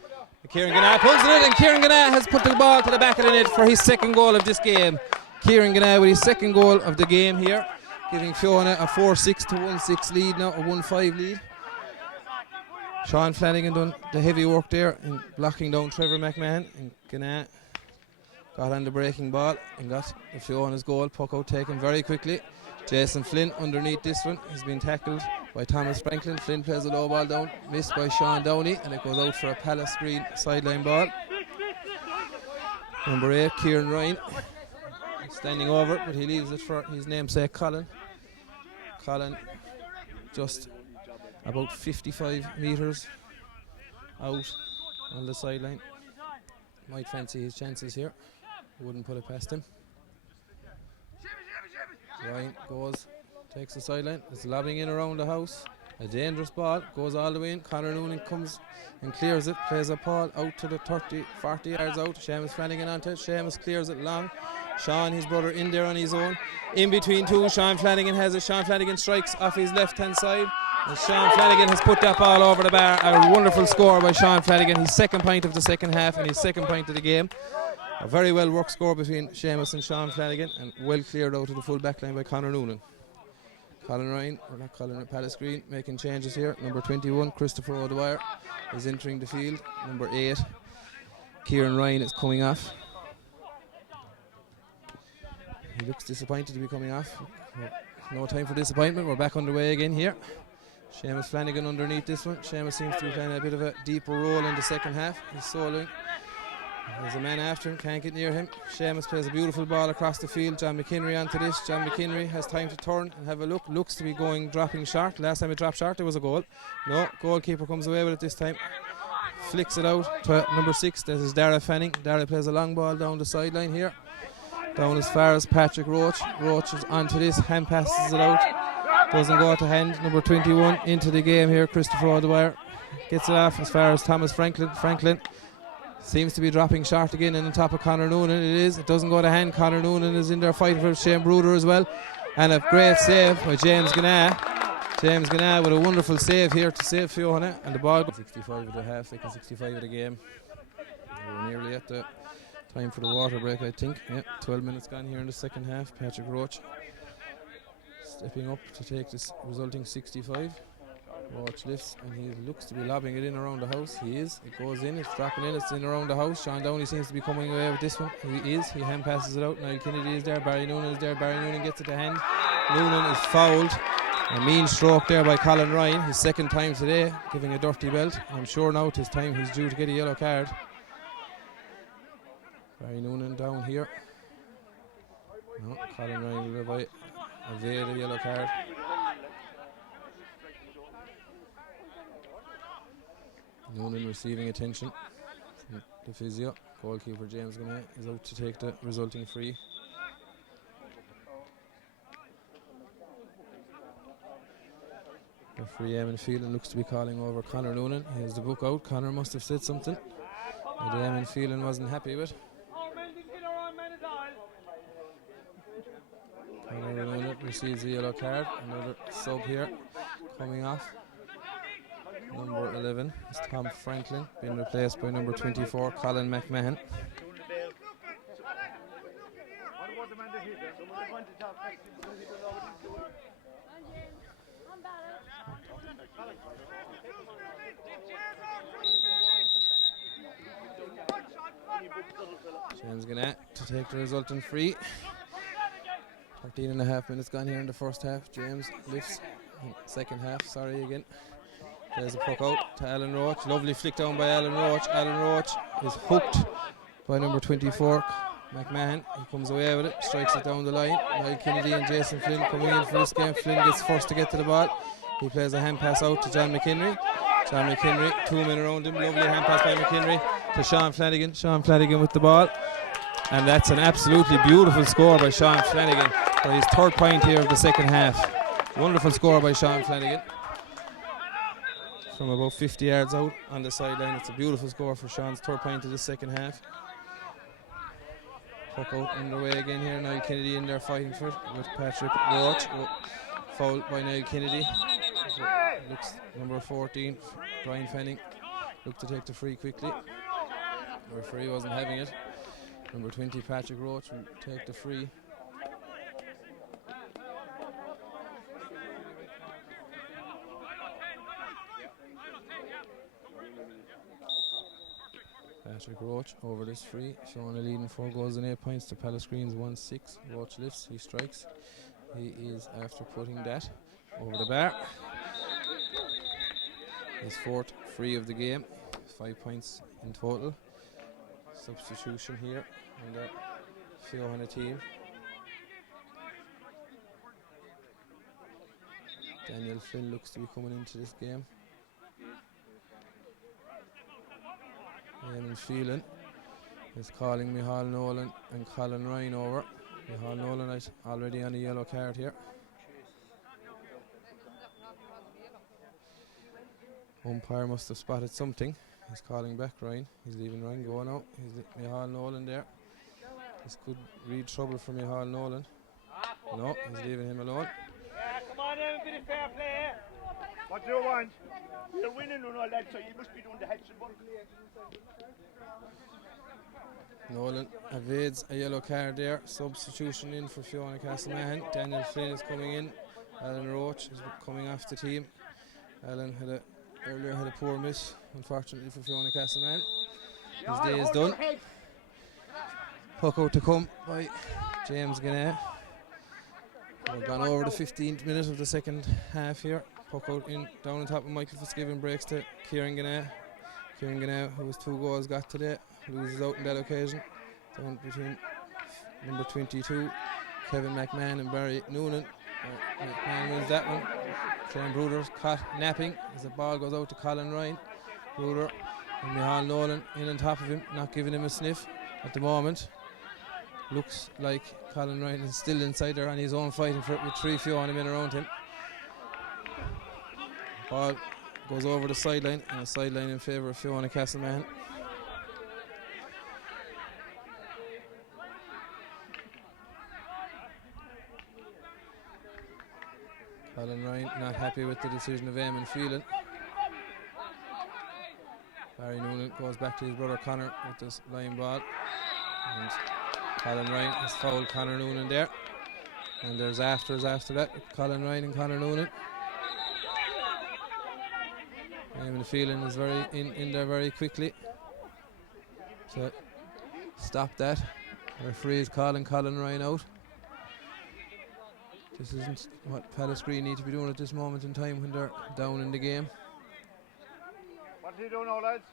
Kieran Gannett pulls it in, and Kieran Gannett has put the ball to the back of the net for his 2nd goal of this game. Kieran Gannett with his 2nd goal of the game here, giving Feohanagh a 4-6 to 1-6 lead now, a 1-5 lead. Sean Flanagan done the heavy work there in blocking down Trevor McMahon, and Gannett got on the breaking ball and got the Feohanagh's goal. Puck out taken very quickly. Jason Flynn underneath this one has been tackled by Thomas Franklin. Flynn plays a low ball down, missed by Sean Downey, and it goes out for a Pallasgreen sideline ball. Number 8, Kieran Ryan, standing over it, but he leaves it for his namesake Colin. Colin just about 55 metres out on the sideline. Might fancy his chances here. Wouldn't put it past him. Ryan goes, takes the sideline. It's lobbing in around the house. A dangerous ball, goes all the way in. Conor Noonan comes and clears it, plays a ball out to the 30, 40 yards out. Seamus Flanagan onto it. Seamus clears it long. Sean, his brother, in there on his own. In between two, Sean Flanagan has it. Sean Flanagan strikes off his left-hand side. And Sean Flanagan has put that ball over the bar. A wonderful score by Sean Flanagan. His second point of the second half and his second point of the game. A very well worked score between Seamus and Sean Flanagan, and well cleared out of the full back line by Conor Noonan. Colin Ryan, or not Colin, Pallasgreen making changes here. Number 21, Christopher O'Dwyer, is entering the field. Number 8, Kieran Ryan is coming off. He looks disappointed to be coming off. No time for disappointment. We're back underway again here. Seamus Flanagan underneath this one. Seamus seems to be playing a bit of a deeper role in the second half. He's soloing. There's a man after him, can't get near him. Seamus plays a beautiful ball across the field. John McHenry onto this. John McHenry has time to turn and have a look. Looks to be dropping short. Last time it dropped short, there was a goal. No, goalkeeper comes away with it this time. Flicks it out to number 6. This is Dara Fanning. Dara plays a long ball down the sideline here. Down as far as Patrick Roach. Roach is onto this, hand passes it out. Doesn't go to hand. Number 21 into the game here, Christopher O'Dwyer. Gets it off as far as Thomas Franklin. Seems to be dropping short again in the top of Conor Noonan. It is. It doesn't go to hand. Conor Noonan is in there fighting for Shane Bruder as well. And a great save by James Ganna. James Ganna with a wonderful save here to save Feohanagh. And the ball 65 of the half, second 65 of the game. We're nearly at the time for the water break, I think. Yeah, 12 minutes gone here in the second half. Patrick Roach stepping up to take this resulting 65. Roach lifts and he looks to be lobbing it in around the house. He is. It goes in, it's dropping in, it's in around the house. Sean Downey seems to be coming away with this one. He is. He hand passes it out. Niall Kennedy is there. Barry Noonan is there. Barry Noonan gets it to hand. Noonan is fouled. A mean stroke there by Colin Ryan. His second time today, giving a dirty belt. I'm sure now at this time he's due to get a yellow card. Barry Noonan down here. No, Colin Ryan will evade a yellow card. Noonan receiving attention from the physio. Goalkeeper James Ganna is out to take the resulting free. Referee Eamon Phelan looks to be calling over Conor Noonan. He has the book out. Conor must have said something that Eamon Phelan wasn't happy with. Conor Noonan receives a yellow card. Another sub here coming off. Number 11 is Tom Franklin, being replaced by number 24, Colin McMahon. James Ganna to take the resultant free. 13 and a half minutes gone here in the first half. James lifts. Second half, sorry again. There's a puck out to Alan Roach. Lovely flick down by Alan Roach. Alan Roach is hooked by number 24, McMahon. He comes away with it, strikes it down the line. Niall Kennedy and Jason Flynn coming in for this game. Flynn gets first to get to the ball. He plays a hand pass out to John McHenry. John McHenry, 2 men around him. Lovely hand pass by McHenry to Sean Flanagan. Sean Flanagan with the ball. And that's an absolutely beautiful score by Sean Flanagan for his third point here of the second half. Wonderful score by Sean Flanagan. From about 50 yards out on the sideline. It's a beautiful score for Sean's third point of the second half. Puck out underway again here. Niall Kennedy in there fighting for it with Patrick Roach. Fouled by Niall Kennedy. Looks number 14, Brian Fanning. Looked to take the free quickly. The referee wasn't having it. Number 20, Patrick Roach will take the free. Patrick Roach over this free, showing a leading 4 goals and 8 points to Pallasgreen's 1-6. Roach lifts, he strikes. He is after putting that over the bar. His fourth free of the game, 5 points in total. Substitution here on the Feohanagh team. Daniel Flynn looks to be coming into this game. Eamon Phelan is calling Micheál Nolan and Colin Ryan over. Micheál Nolan is already on a yellow card here. Umpire must have spotted something. He's calling back Ryan. He's leaving Ryan go now. He's Micheál Nolan there. This could read trouble for Micheál Nolan. No, he's leaving him alone. Yeah, come on, have a bit of fair play. What do you want? You're winning and all that, so you must be doing the heads and buttons. Nolan evades a yellow card there. Substitution in for Feohanagh Castlemahan. Daniel Flynn is coming in. Alan Roach is coming off the team. Alan earlier had a poor miss, unfortunately for Feohanagh Castlemahan. His day is done. Puck out to come by James Ganea. We've gone over the 15th minute of the second half here. Puck out in down on top of Michael Fitzgibbon, breaks to Kieran Ganea. Kieran Ganea, who has 2 goals got today, loses out on that occasion. Down between number 22, Kevin McMahon, and Barry Noonan. McMahon wins that one. Shane Bruder's caught napping as the ball goes out to Colin Ryan. Bruder and Micheál Nolan in on top of him, not giving him a sniff at the moment. Looks like Colin Ryan is still inside there on his own, fighting for it with 3 Feohanagh men around him. Ball goes over the sideline, and a sideline in favour of Feohanagh Castlemahan. Colin Ryan not happy with the decision of Eamon Feileh. Barry Noonan goes back to his brother Conor with this line ball, and Colin Ryan has fouled Conor Noonan there, and there's afters after that with Colin Ryan and Conor Noonan. Eamon Feileh is very in there very quickly to stop that. The referee is calling Colin Ryan out. This isn't what Pallasgreen need to be doing at this moment in time when they're down in the game. What do you do now, lads?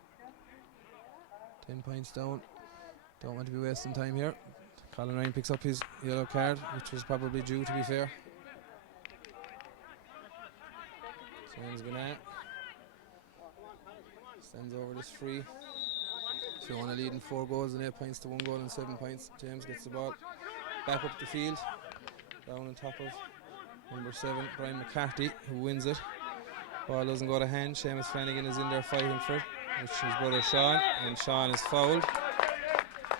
10 points down. Don't want to be wasting time here. Colin Ryan picks up his yellow card, which was probably due, to be fair. James Ganea sends over this free. If you want to lead in 4 goals and 8 points to 1 goal and 7 points, James gets the ball back up the field. Down on top of number 7, Brian McCarthy, who wins it. Ball doesn't go to hand. Seamus Flanagan is in there fighting for it, which is his brother Sean, and Sean is fouled.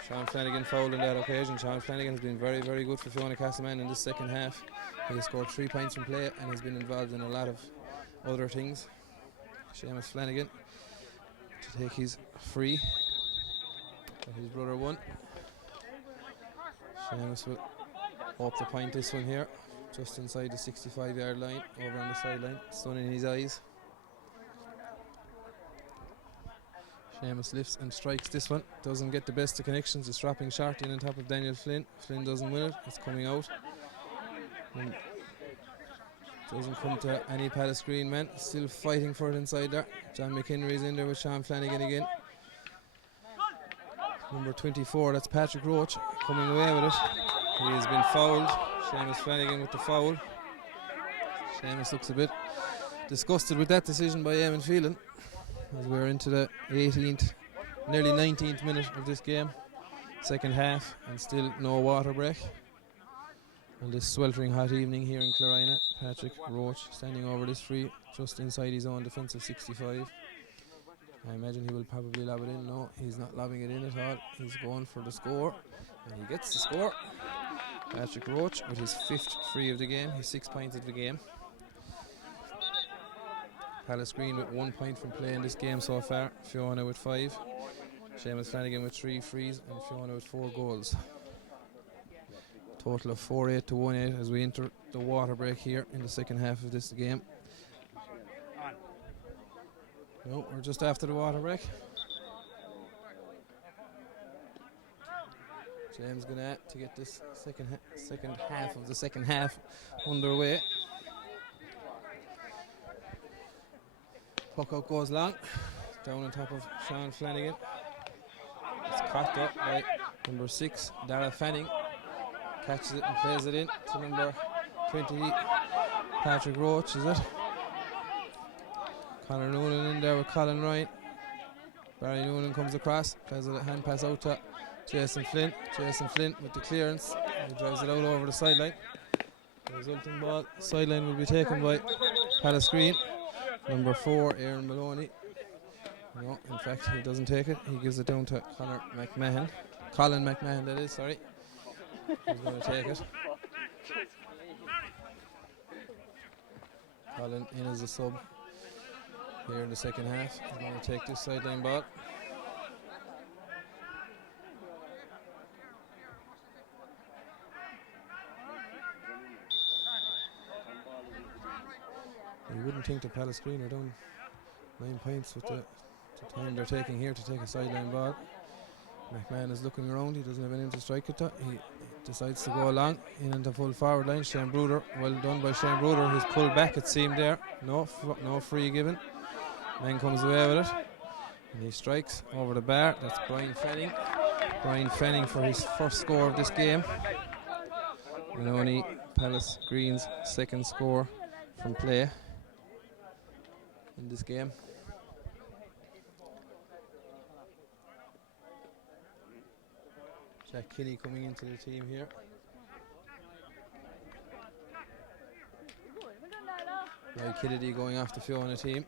Sean Flanagan fouled on that occasion. Sean Flanagan has been very, very good for Feohanagh Castlemahan in this second half. He has scored 3 points from play and has been involved in a lot of other things. Seamus Flanagan to take his free that his brother won. Seamus will hope to point this one here, just inside the 65-yard line, over on the sideline, sun in his eyes. Seamus lifts and strikes this one, doesn't get the best of connections, it's dropping short in on top of Daniel Flynn. Flynn doesn't win it, it's coming out. And doesn't come to any Pallasgreen man, still fighting for it inside there. John McHenry is in there with Sean Flanagan again. Number 24, that's Patrick Roach, coming away with it. He has been fouled. Seamus Flanagan with the foul. Seamus looks a bit disgusted with that decision by Eamon Feileh, as we're into the 18th, nearly 19th minute of this game, second half, and still no water break. On this sweltering hot evening here in Clarina, Patrick Roach standing over this free, just inside his own defensive 65. I imagine he will probably lob it in. No, he's not lobbing it in at all. He's going for the score, and he gets the score. Patrick Roach with his 5th free of the game, his 6 points of the game. Pallasgreen with 1 point from play in this game so far. Feohanagh with 5. Seamus Flanagan with 3 frees, and Feohanagh with 4 goals. Total of 4-8 to 1-8 as we enter the water break here in the second half of this game. No, we're just after the water break. James Ganea to get this second half of the second half underway. Puck out goes long, down on top of Sean Flanagan. It's caught up by number 6, Dara Fanning. Catches it and plays it in to number 20, Patrick Roach, is it? Conor Noonan in there with Colin Ryan. Barry Noonan comes across, plays a hand pass out to Jason Flynn. Jason Flynn with the clearance. He drives it out over the sideline. The resulting ball sideline will be taken by Pallasgreen. Number 4, Aaron Maloney. No, in fact, he doesn't take it. He gives it down to Colin McMahon, that is, sorry. He's going to take it. Colin in as a sub here in the second half. He's going to take this sideline ball. You wouldn't think the Pallasgreen are down 9 points with the time they're taking here to take a sideline ball. McMahon is looking around. He doesn't have anything to strike it. He decides to go along in into full forward line. Shane Bruder, well done by Shane Bruder. He's pulled back, it seemed there. No free given. Man comes away with it, and he strikes over the bar. That's Brian Fanning. Brian Fanning for his first score of this game, and only Pallasgreen's second score from play in this game. Jack Kinney coming into the team here. Roy Kennedy going off the Feohanagh team.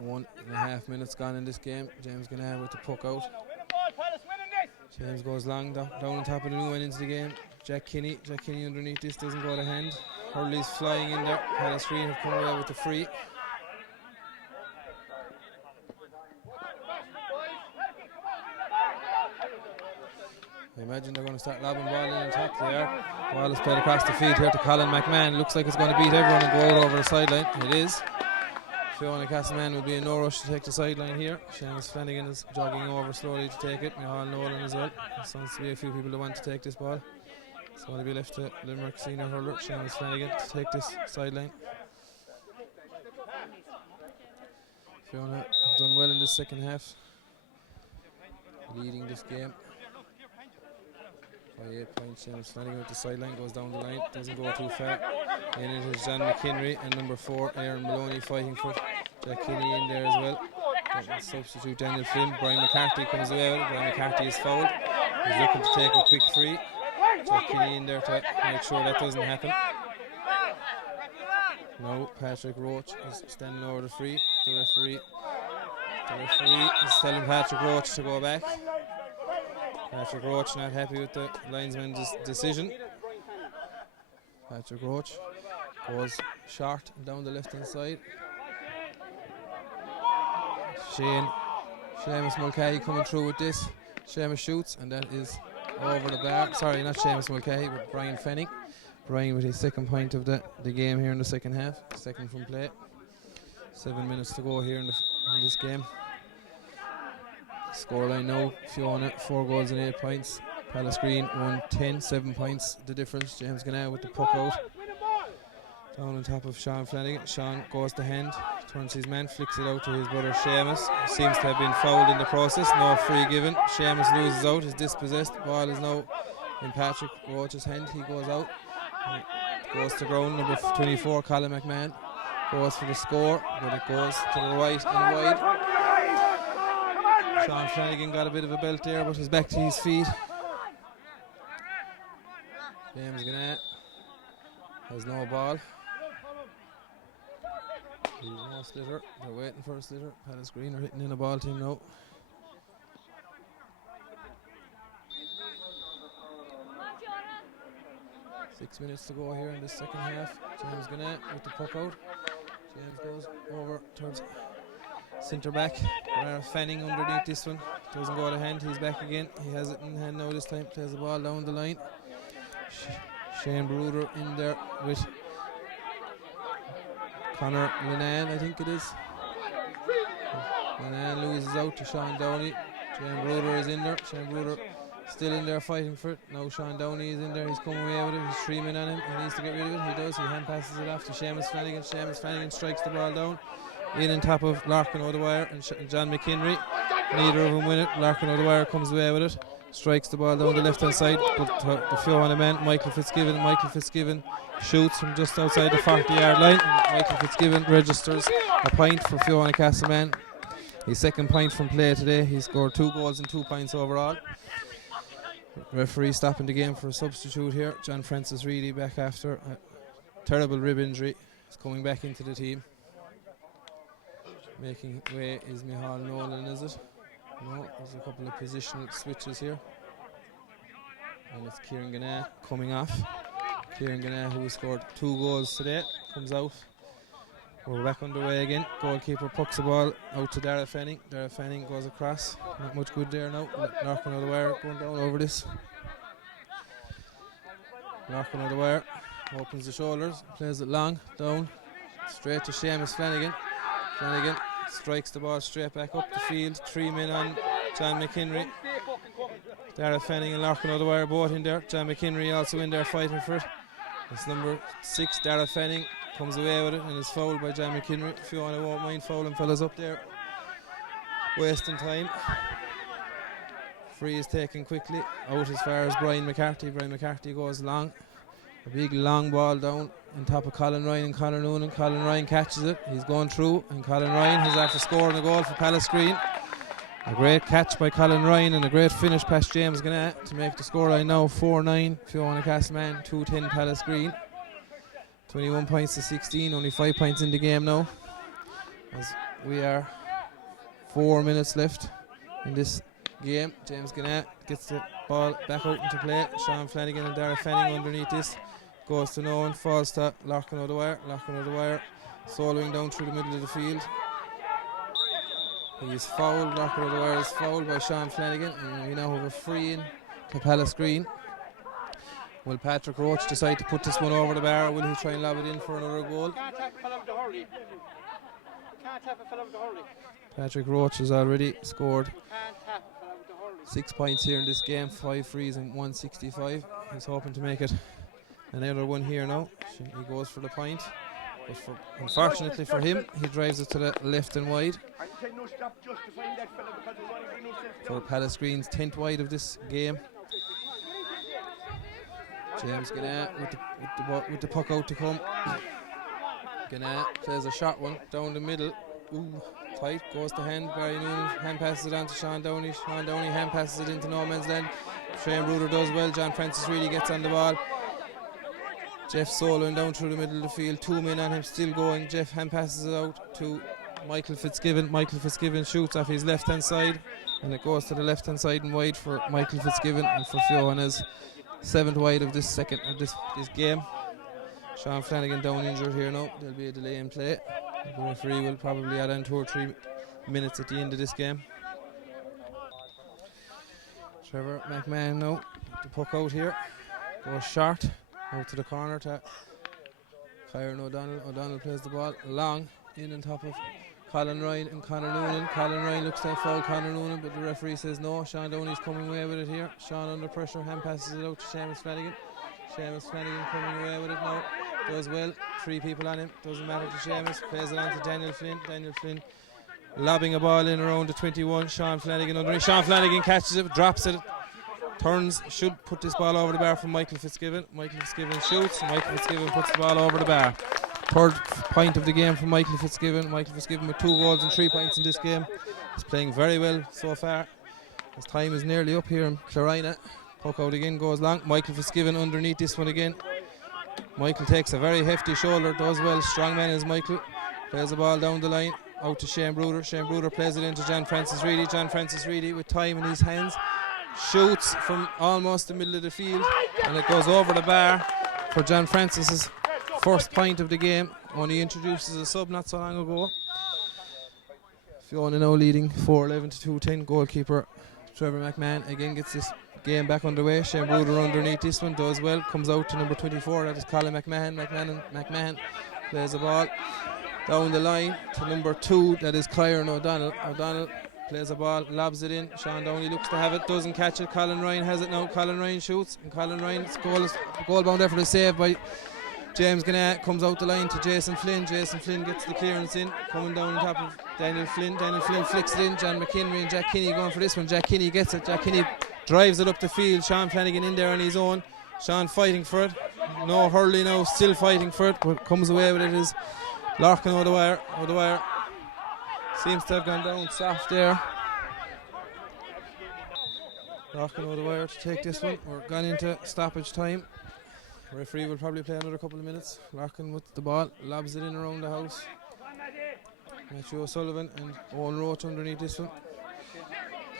21.5 minutes gone in this game. James Ganna with the puck out. James goes long down on top of the new one into the game. Jack Kinney underneath this, doesn't go to hand. Hurley's flying in there. Pallasgreen have come away with the free. I imagine they're going to start lobbing ball in on top there. Ball is played across the field here to Colin McMahon. Looks like it's going to beat everyone and go out over the sideline. It is. Feohanagh Castleman will be in no rush to take the sideline here. Seamus Flanagan is jogging over slowly to take it. Micheál Nolan as well. There seems to be a few people that want to take this ball. It's going to be left to Limerick senior hurler Seamus Flanagan to take this sideline. Feohanagh have done well in this second half, leading this game by 8 points. Seamus Flanagan with the sideline, goes down the line, doesn't go too far. In it is John McHenry and number 4 Aaron Maloney fighting for it. Jack Kinney in there as well. Substitute Daniel Flynn. Brian McCarthy comes away with it. Brian McCarthy is fouled. He's looking to take a quick free. Jack Kinney in there to make sure that doesn't happen. No, Patrick Roach is standing over the free. The referee is telling Patrick Roach to go back. Patrick Roach not happy with the linesman's decision. Patrick Roach goes short down the left hand side. Seamus Mulcahy coming through with this. Seamus shoots, and that is over the bar. Sorry, not Seamus Mulcahy, but Brian Fanning. Brian with his second point of the game here in the second half. Second from play. 7 minutes to go here in this game. Scoreline now, Feohanagh 4 goals and 8 points. Pallasgreen 1-10, 7 points the difference. James Ganna with the puck out. Down on top of Sean Flanagan. Sean goes to hand, turns his man, flicks it out to his brother Seamus. Seems to have been fouled in the process, no free given. Seamus loses out, is dispossessed. Ball is now in Patrick Roach's hand. He goes out, goes to ground. Number 24 Colin McMahon goes for the score, but it goes to the right and wide. Sean Flanagan got a bit of a belt there, but he's back to his feet. James Ganna has no ball. There's no slitter. They're waiting for a slitter. Pallasgreen are hitting in a ball team now. Six minutes to go here in the second half. James Ganna with the puck out. James goes over towards centre back. Fanning underneath this one. Doesn't go to hand. He's back again. He has it in hand now this time. Plays the ball down the line. Shane Bruder in there with Conor Linan, I think it is. Linan loses out to Sean Downey. Shane Bruder is in there. Shane Bruder still in there fighting for it. Now Sean Downey is in there. He's coming away with it. He's 3 men on him. He needs to get rid of it. He does. He hand passes it off to Seamus Flanagan. Seamus Flanagan strikes the ball down. In on top of Larkin O'Dwyer and John McHenry. Neither of them win it. Larkin O'Dwyer comes away with it. Strikes the ball down the left hand side, but the Feohanagh man, Michael Fitzgibbon shoots from just outside the 40-yard line. Michael Fitzgibbon registers a point for Feohanagh Castleman. His second point from play today. He scored 2 goals and 2 points overall. Referee stopping the game for a substitute here. John Francis Reedy back after terrible rib injury. He's coming back into the team. Making way is Micheál Nolan, is it? No, there's a couple of positional switches here. And it's Kieran Gannett coming off. Kieran Gannett, who scored 2 goals today, comes out. We're back underway again. Goalkeeper pucks the ball out to Dara Fanning. Dara Fanning goes across. Not much good there now. Knocking out the wire, going down over this. Knocking out the wire. Opens the shoulders. Plays it long, down. Straight to Seamus Flanagan. Flanagan strikes the ball straight back up the field. 3 men on John McHenry. Dara Fanning and Larkin out the wire, both in there. John McHenry also in there fighting for it. It's number 6, Dara Fanning, comes away with it and is fouled by John McHenry. Feohanagh won't mind fouling fellas up there, wasting time. Free is taken quickly out as far as Brian McCarthy. Brian McCarthy goes long. A big long ball down on top of Colin Ryan and Conor Noonan. Colin Ryan catches it. He's going through, and Colin Ryan has after scoring a goal for Pallasgreen. A great catch by Colin Ryan and a great finish past James Gannett to make the scoreline now 4-9 Feohanagh Castleman, 2-10 Pallasgreen. 21 points to 16, only 5 points in the game now. As we are 4 minutes left in this game. James Gannett gets the ball back out into play. Sean Flanagan and Dara Fanning underneath this. Goes to no one, falls to Larkin out the wire. Larkin out the wire, soloing down through the middle of the field. He is fouled. Larkin out the wire is fouled by Sean Flanagan, and we now have a free in to Pallasgreen. Will Patrick Roach decide to put this one over the bar, or will he try and lob it in for another goal? Patrick Roach has already scored 6 points here in this game, 5 frees and 165. He's hoping to make it another one here now. He goes for the point, but unfortunately for him, he drives it to the left and wide. For Pallasgreen's 10th wide of this game. James Gannett with the puck out to come. Gannett plays a short one down the middle. Ooh, tight, goes to hand. Barry Noonan hand passes it on to Sean Downey. Sean Downey hand passes it into no man's land. Shane Bruder does well. John Francis really gets on the ball. Jeff soloing down through the middle of the field. 2 men on him, still going. Jeff hand passes it out to Michael Fitzgibbon. Michael Fitzgibbon shoots off his left hand side, and it goes to the left hand side and wide for Michael Fitzgibbon and for Feohanagh's 7th wide of this game. Sean Flanagan down injured here now. There'll be a delay in play. The referee will probably add on 2 or 3 minutes at the end of this game. Trevor McMahon now, the puck out here, goes short out to the corner to Kyron O'Donnell. O'Donnell plays the ball long in on top of Colin Ryan and Conor Noonan. Colin Ryan looks to foul Conor Noonan, but the referee says no. Sean Downey's coming away with it here. Sean under pressure, hand passes it out to Seamus Flanagan. Seamus Flanagan coming away with it now. Does well, 3 people on him, doesn't matter to Seamus. Plays it on to Daniel Flynn. Daniel Flynn lobbing a ball in around the 21. Sean Flanagan underneath. Sean Flanagan catches it, drops it, turns, should put this ball over the bar from Michael Fitzgibbon. Michael Fitzgibbon shoots, Michael Fitzgibbon puts the ball over the bar. 3rd point of the game for Michael Fitzgibbon. Michael Fitzgibbon with 2 goals and 3 points in this game. He's playing very well so far. His time is nearly up here in Clarina. Puck out again, goes long. Michael Fitzgibbon underneath this one again. Michael takes a very hefty shoulder, does well. Strong man is Michael. Plays the ball down the line, out to Shane Bruder. Shane Bruder plays it into John Francis Reedy. John Francis Reedy with time in his hands shoots from almost the middle of the field, and it goes over the bar for John Francis's 1st point of the game. Only introduced as a sub not so long ago. Fiona now leading 4-11 to 2-10. Goalkeeper Trevor McMahon again gets this game back underway. Shane Bruder underneath this one, does well, comes out to number 24, that is Colin McMahon. McMahon plays the ball down the line to number 2, that is Kyron O'Donnell. O'Donnell plays the ball, lobs it in. Sean Downey looks to have it, doesn't catch it. Colin Ryan has it now. Colin Ryan shoots, and Colin Ryan's goal bound there for the save by James Gannett. Comes out the line to Jason Flynn. Jason Flynn gets the clearance in, coming down on top of Daniel Flynn. Daniel Flynn flicks it in. John McHenry and Jack Kinney going for this one. Jack Kinney gets it. Jack Kinney drives it up the field. Sean Flanagan in there on his own. Sean fighting for it. No Hurling now, still fighting for it, but comes away with it is Larkin over the wire. Over the wire. Seems to have gone down soft there. Larkin over the wire to take this one. We're gone into stoppage time. Referee will probably play another couple of minutes. Larkin with the ball, lobs it in around the house. Matthew O'Sullivan and Owen Roach underneath this one.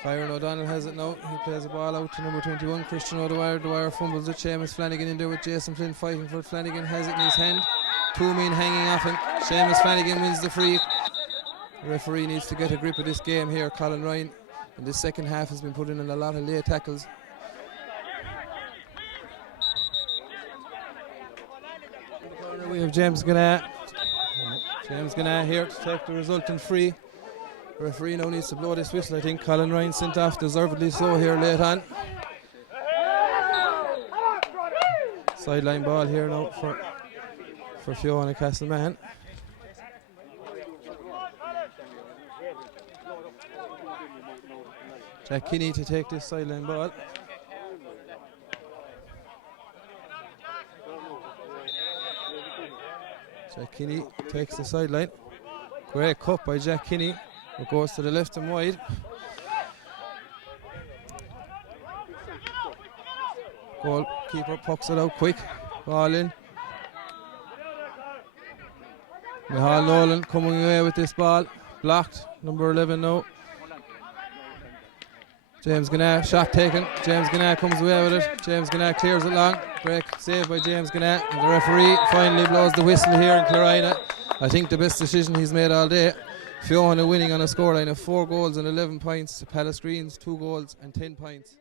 Byron O'Donnell has it now. He plays the ball out to number 21, Christian O'Dwyer. Dwyer fumbles with Seamus Flanagan in there with Jason Flynn fighting for it. Flanagan has it in his hand. Two men hanging off him. Seamus Flanagan wins the free. The referee needs to get a grip of this game here. Colin Ryan in this second half has been putting in a lot of late tackles. In the corner we have James Ganna. James Ganna here to take the resultant free. The referee now needs to blow this whistle. I think Colin Ryan sent off deservedly so here late on. Sideline ball here now for Feohanagh Castleman. Jack Kinney to take this sideline ball. Jack Kinney takes the sideline. Great cut by Jack Kinney. It goes to the left and wide. Goalkeeper pucks it out quick. Ball in. Michal Nolan coming away with this ball. Blocked. Number 11 now. James Ganna, shot taken. James Ganna comes away with it. James Ganna clears it long. Break saved by James Ganna. And the referee finally blows the whistle here in Clarina. I think the best decision he's made all day. Feohanagh winning on a scoreline of 4 goals and 11 points to Pallasgreen's 2 goals and 10 points.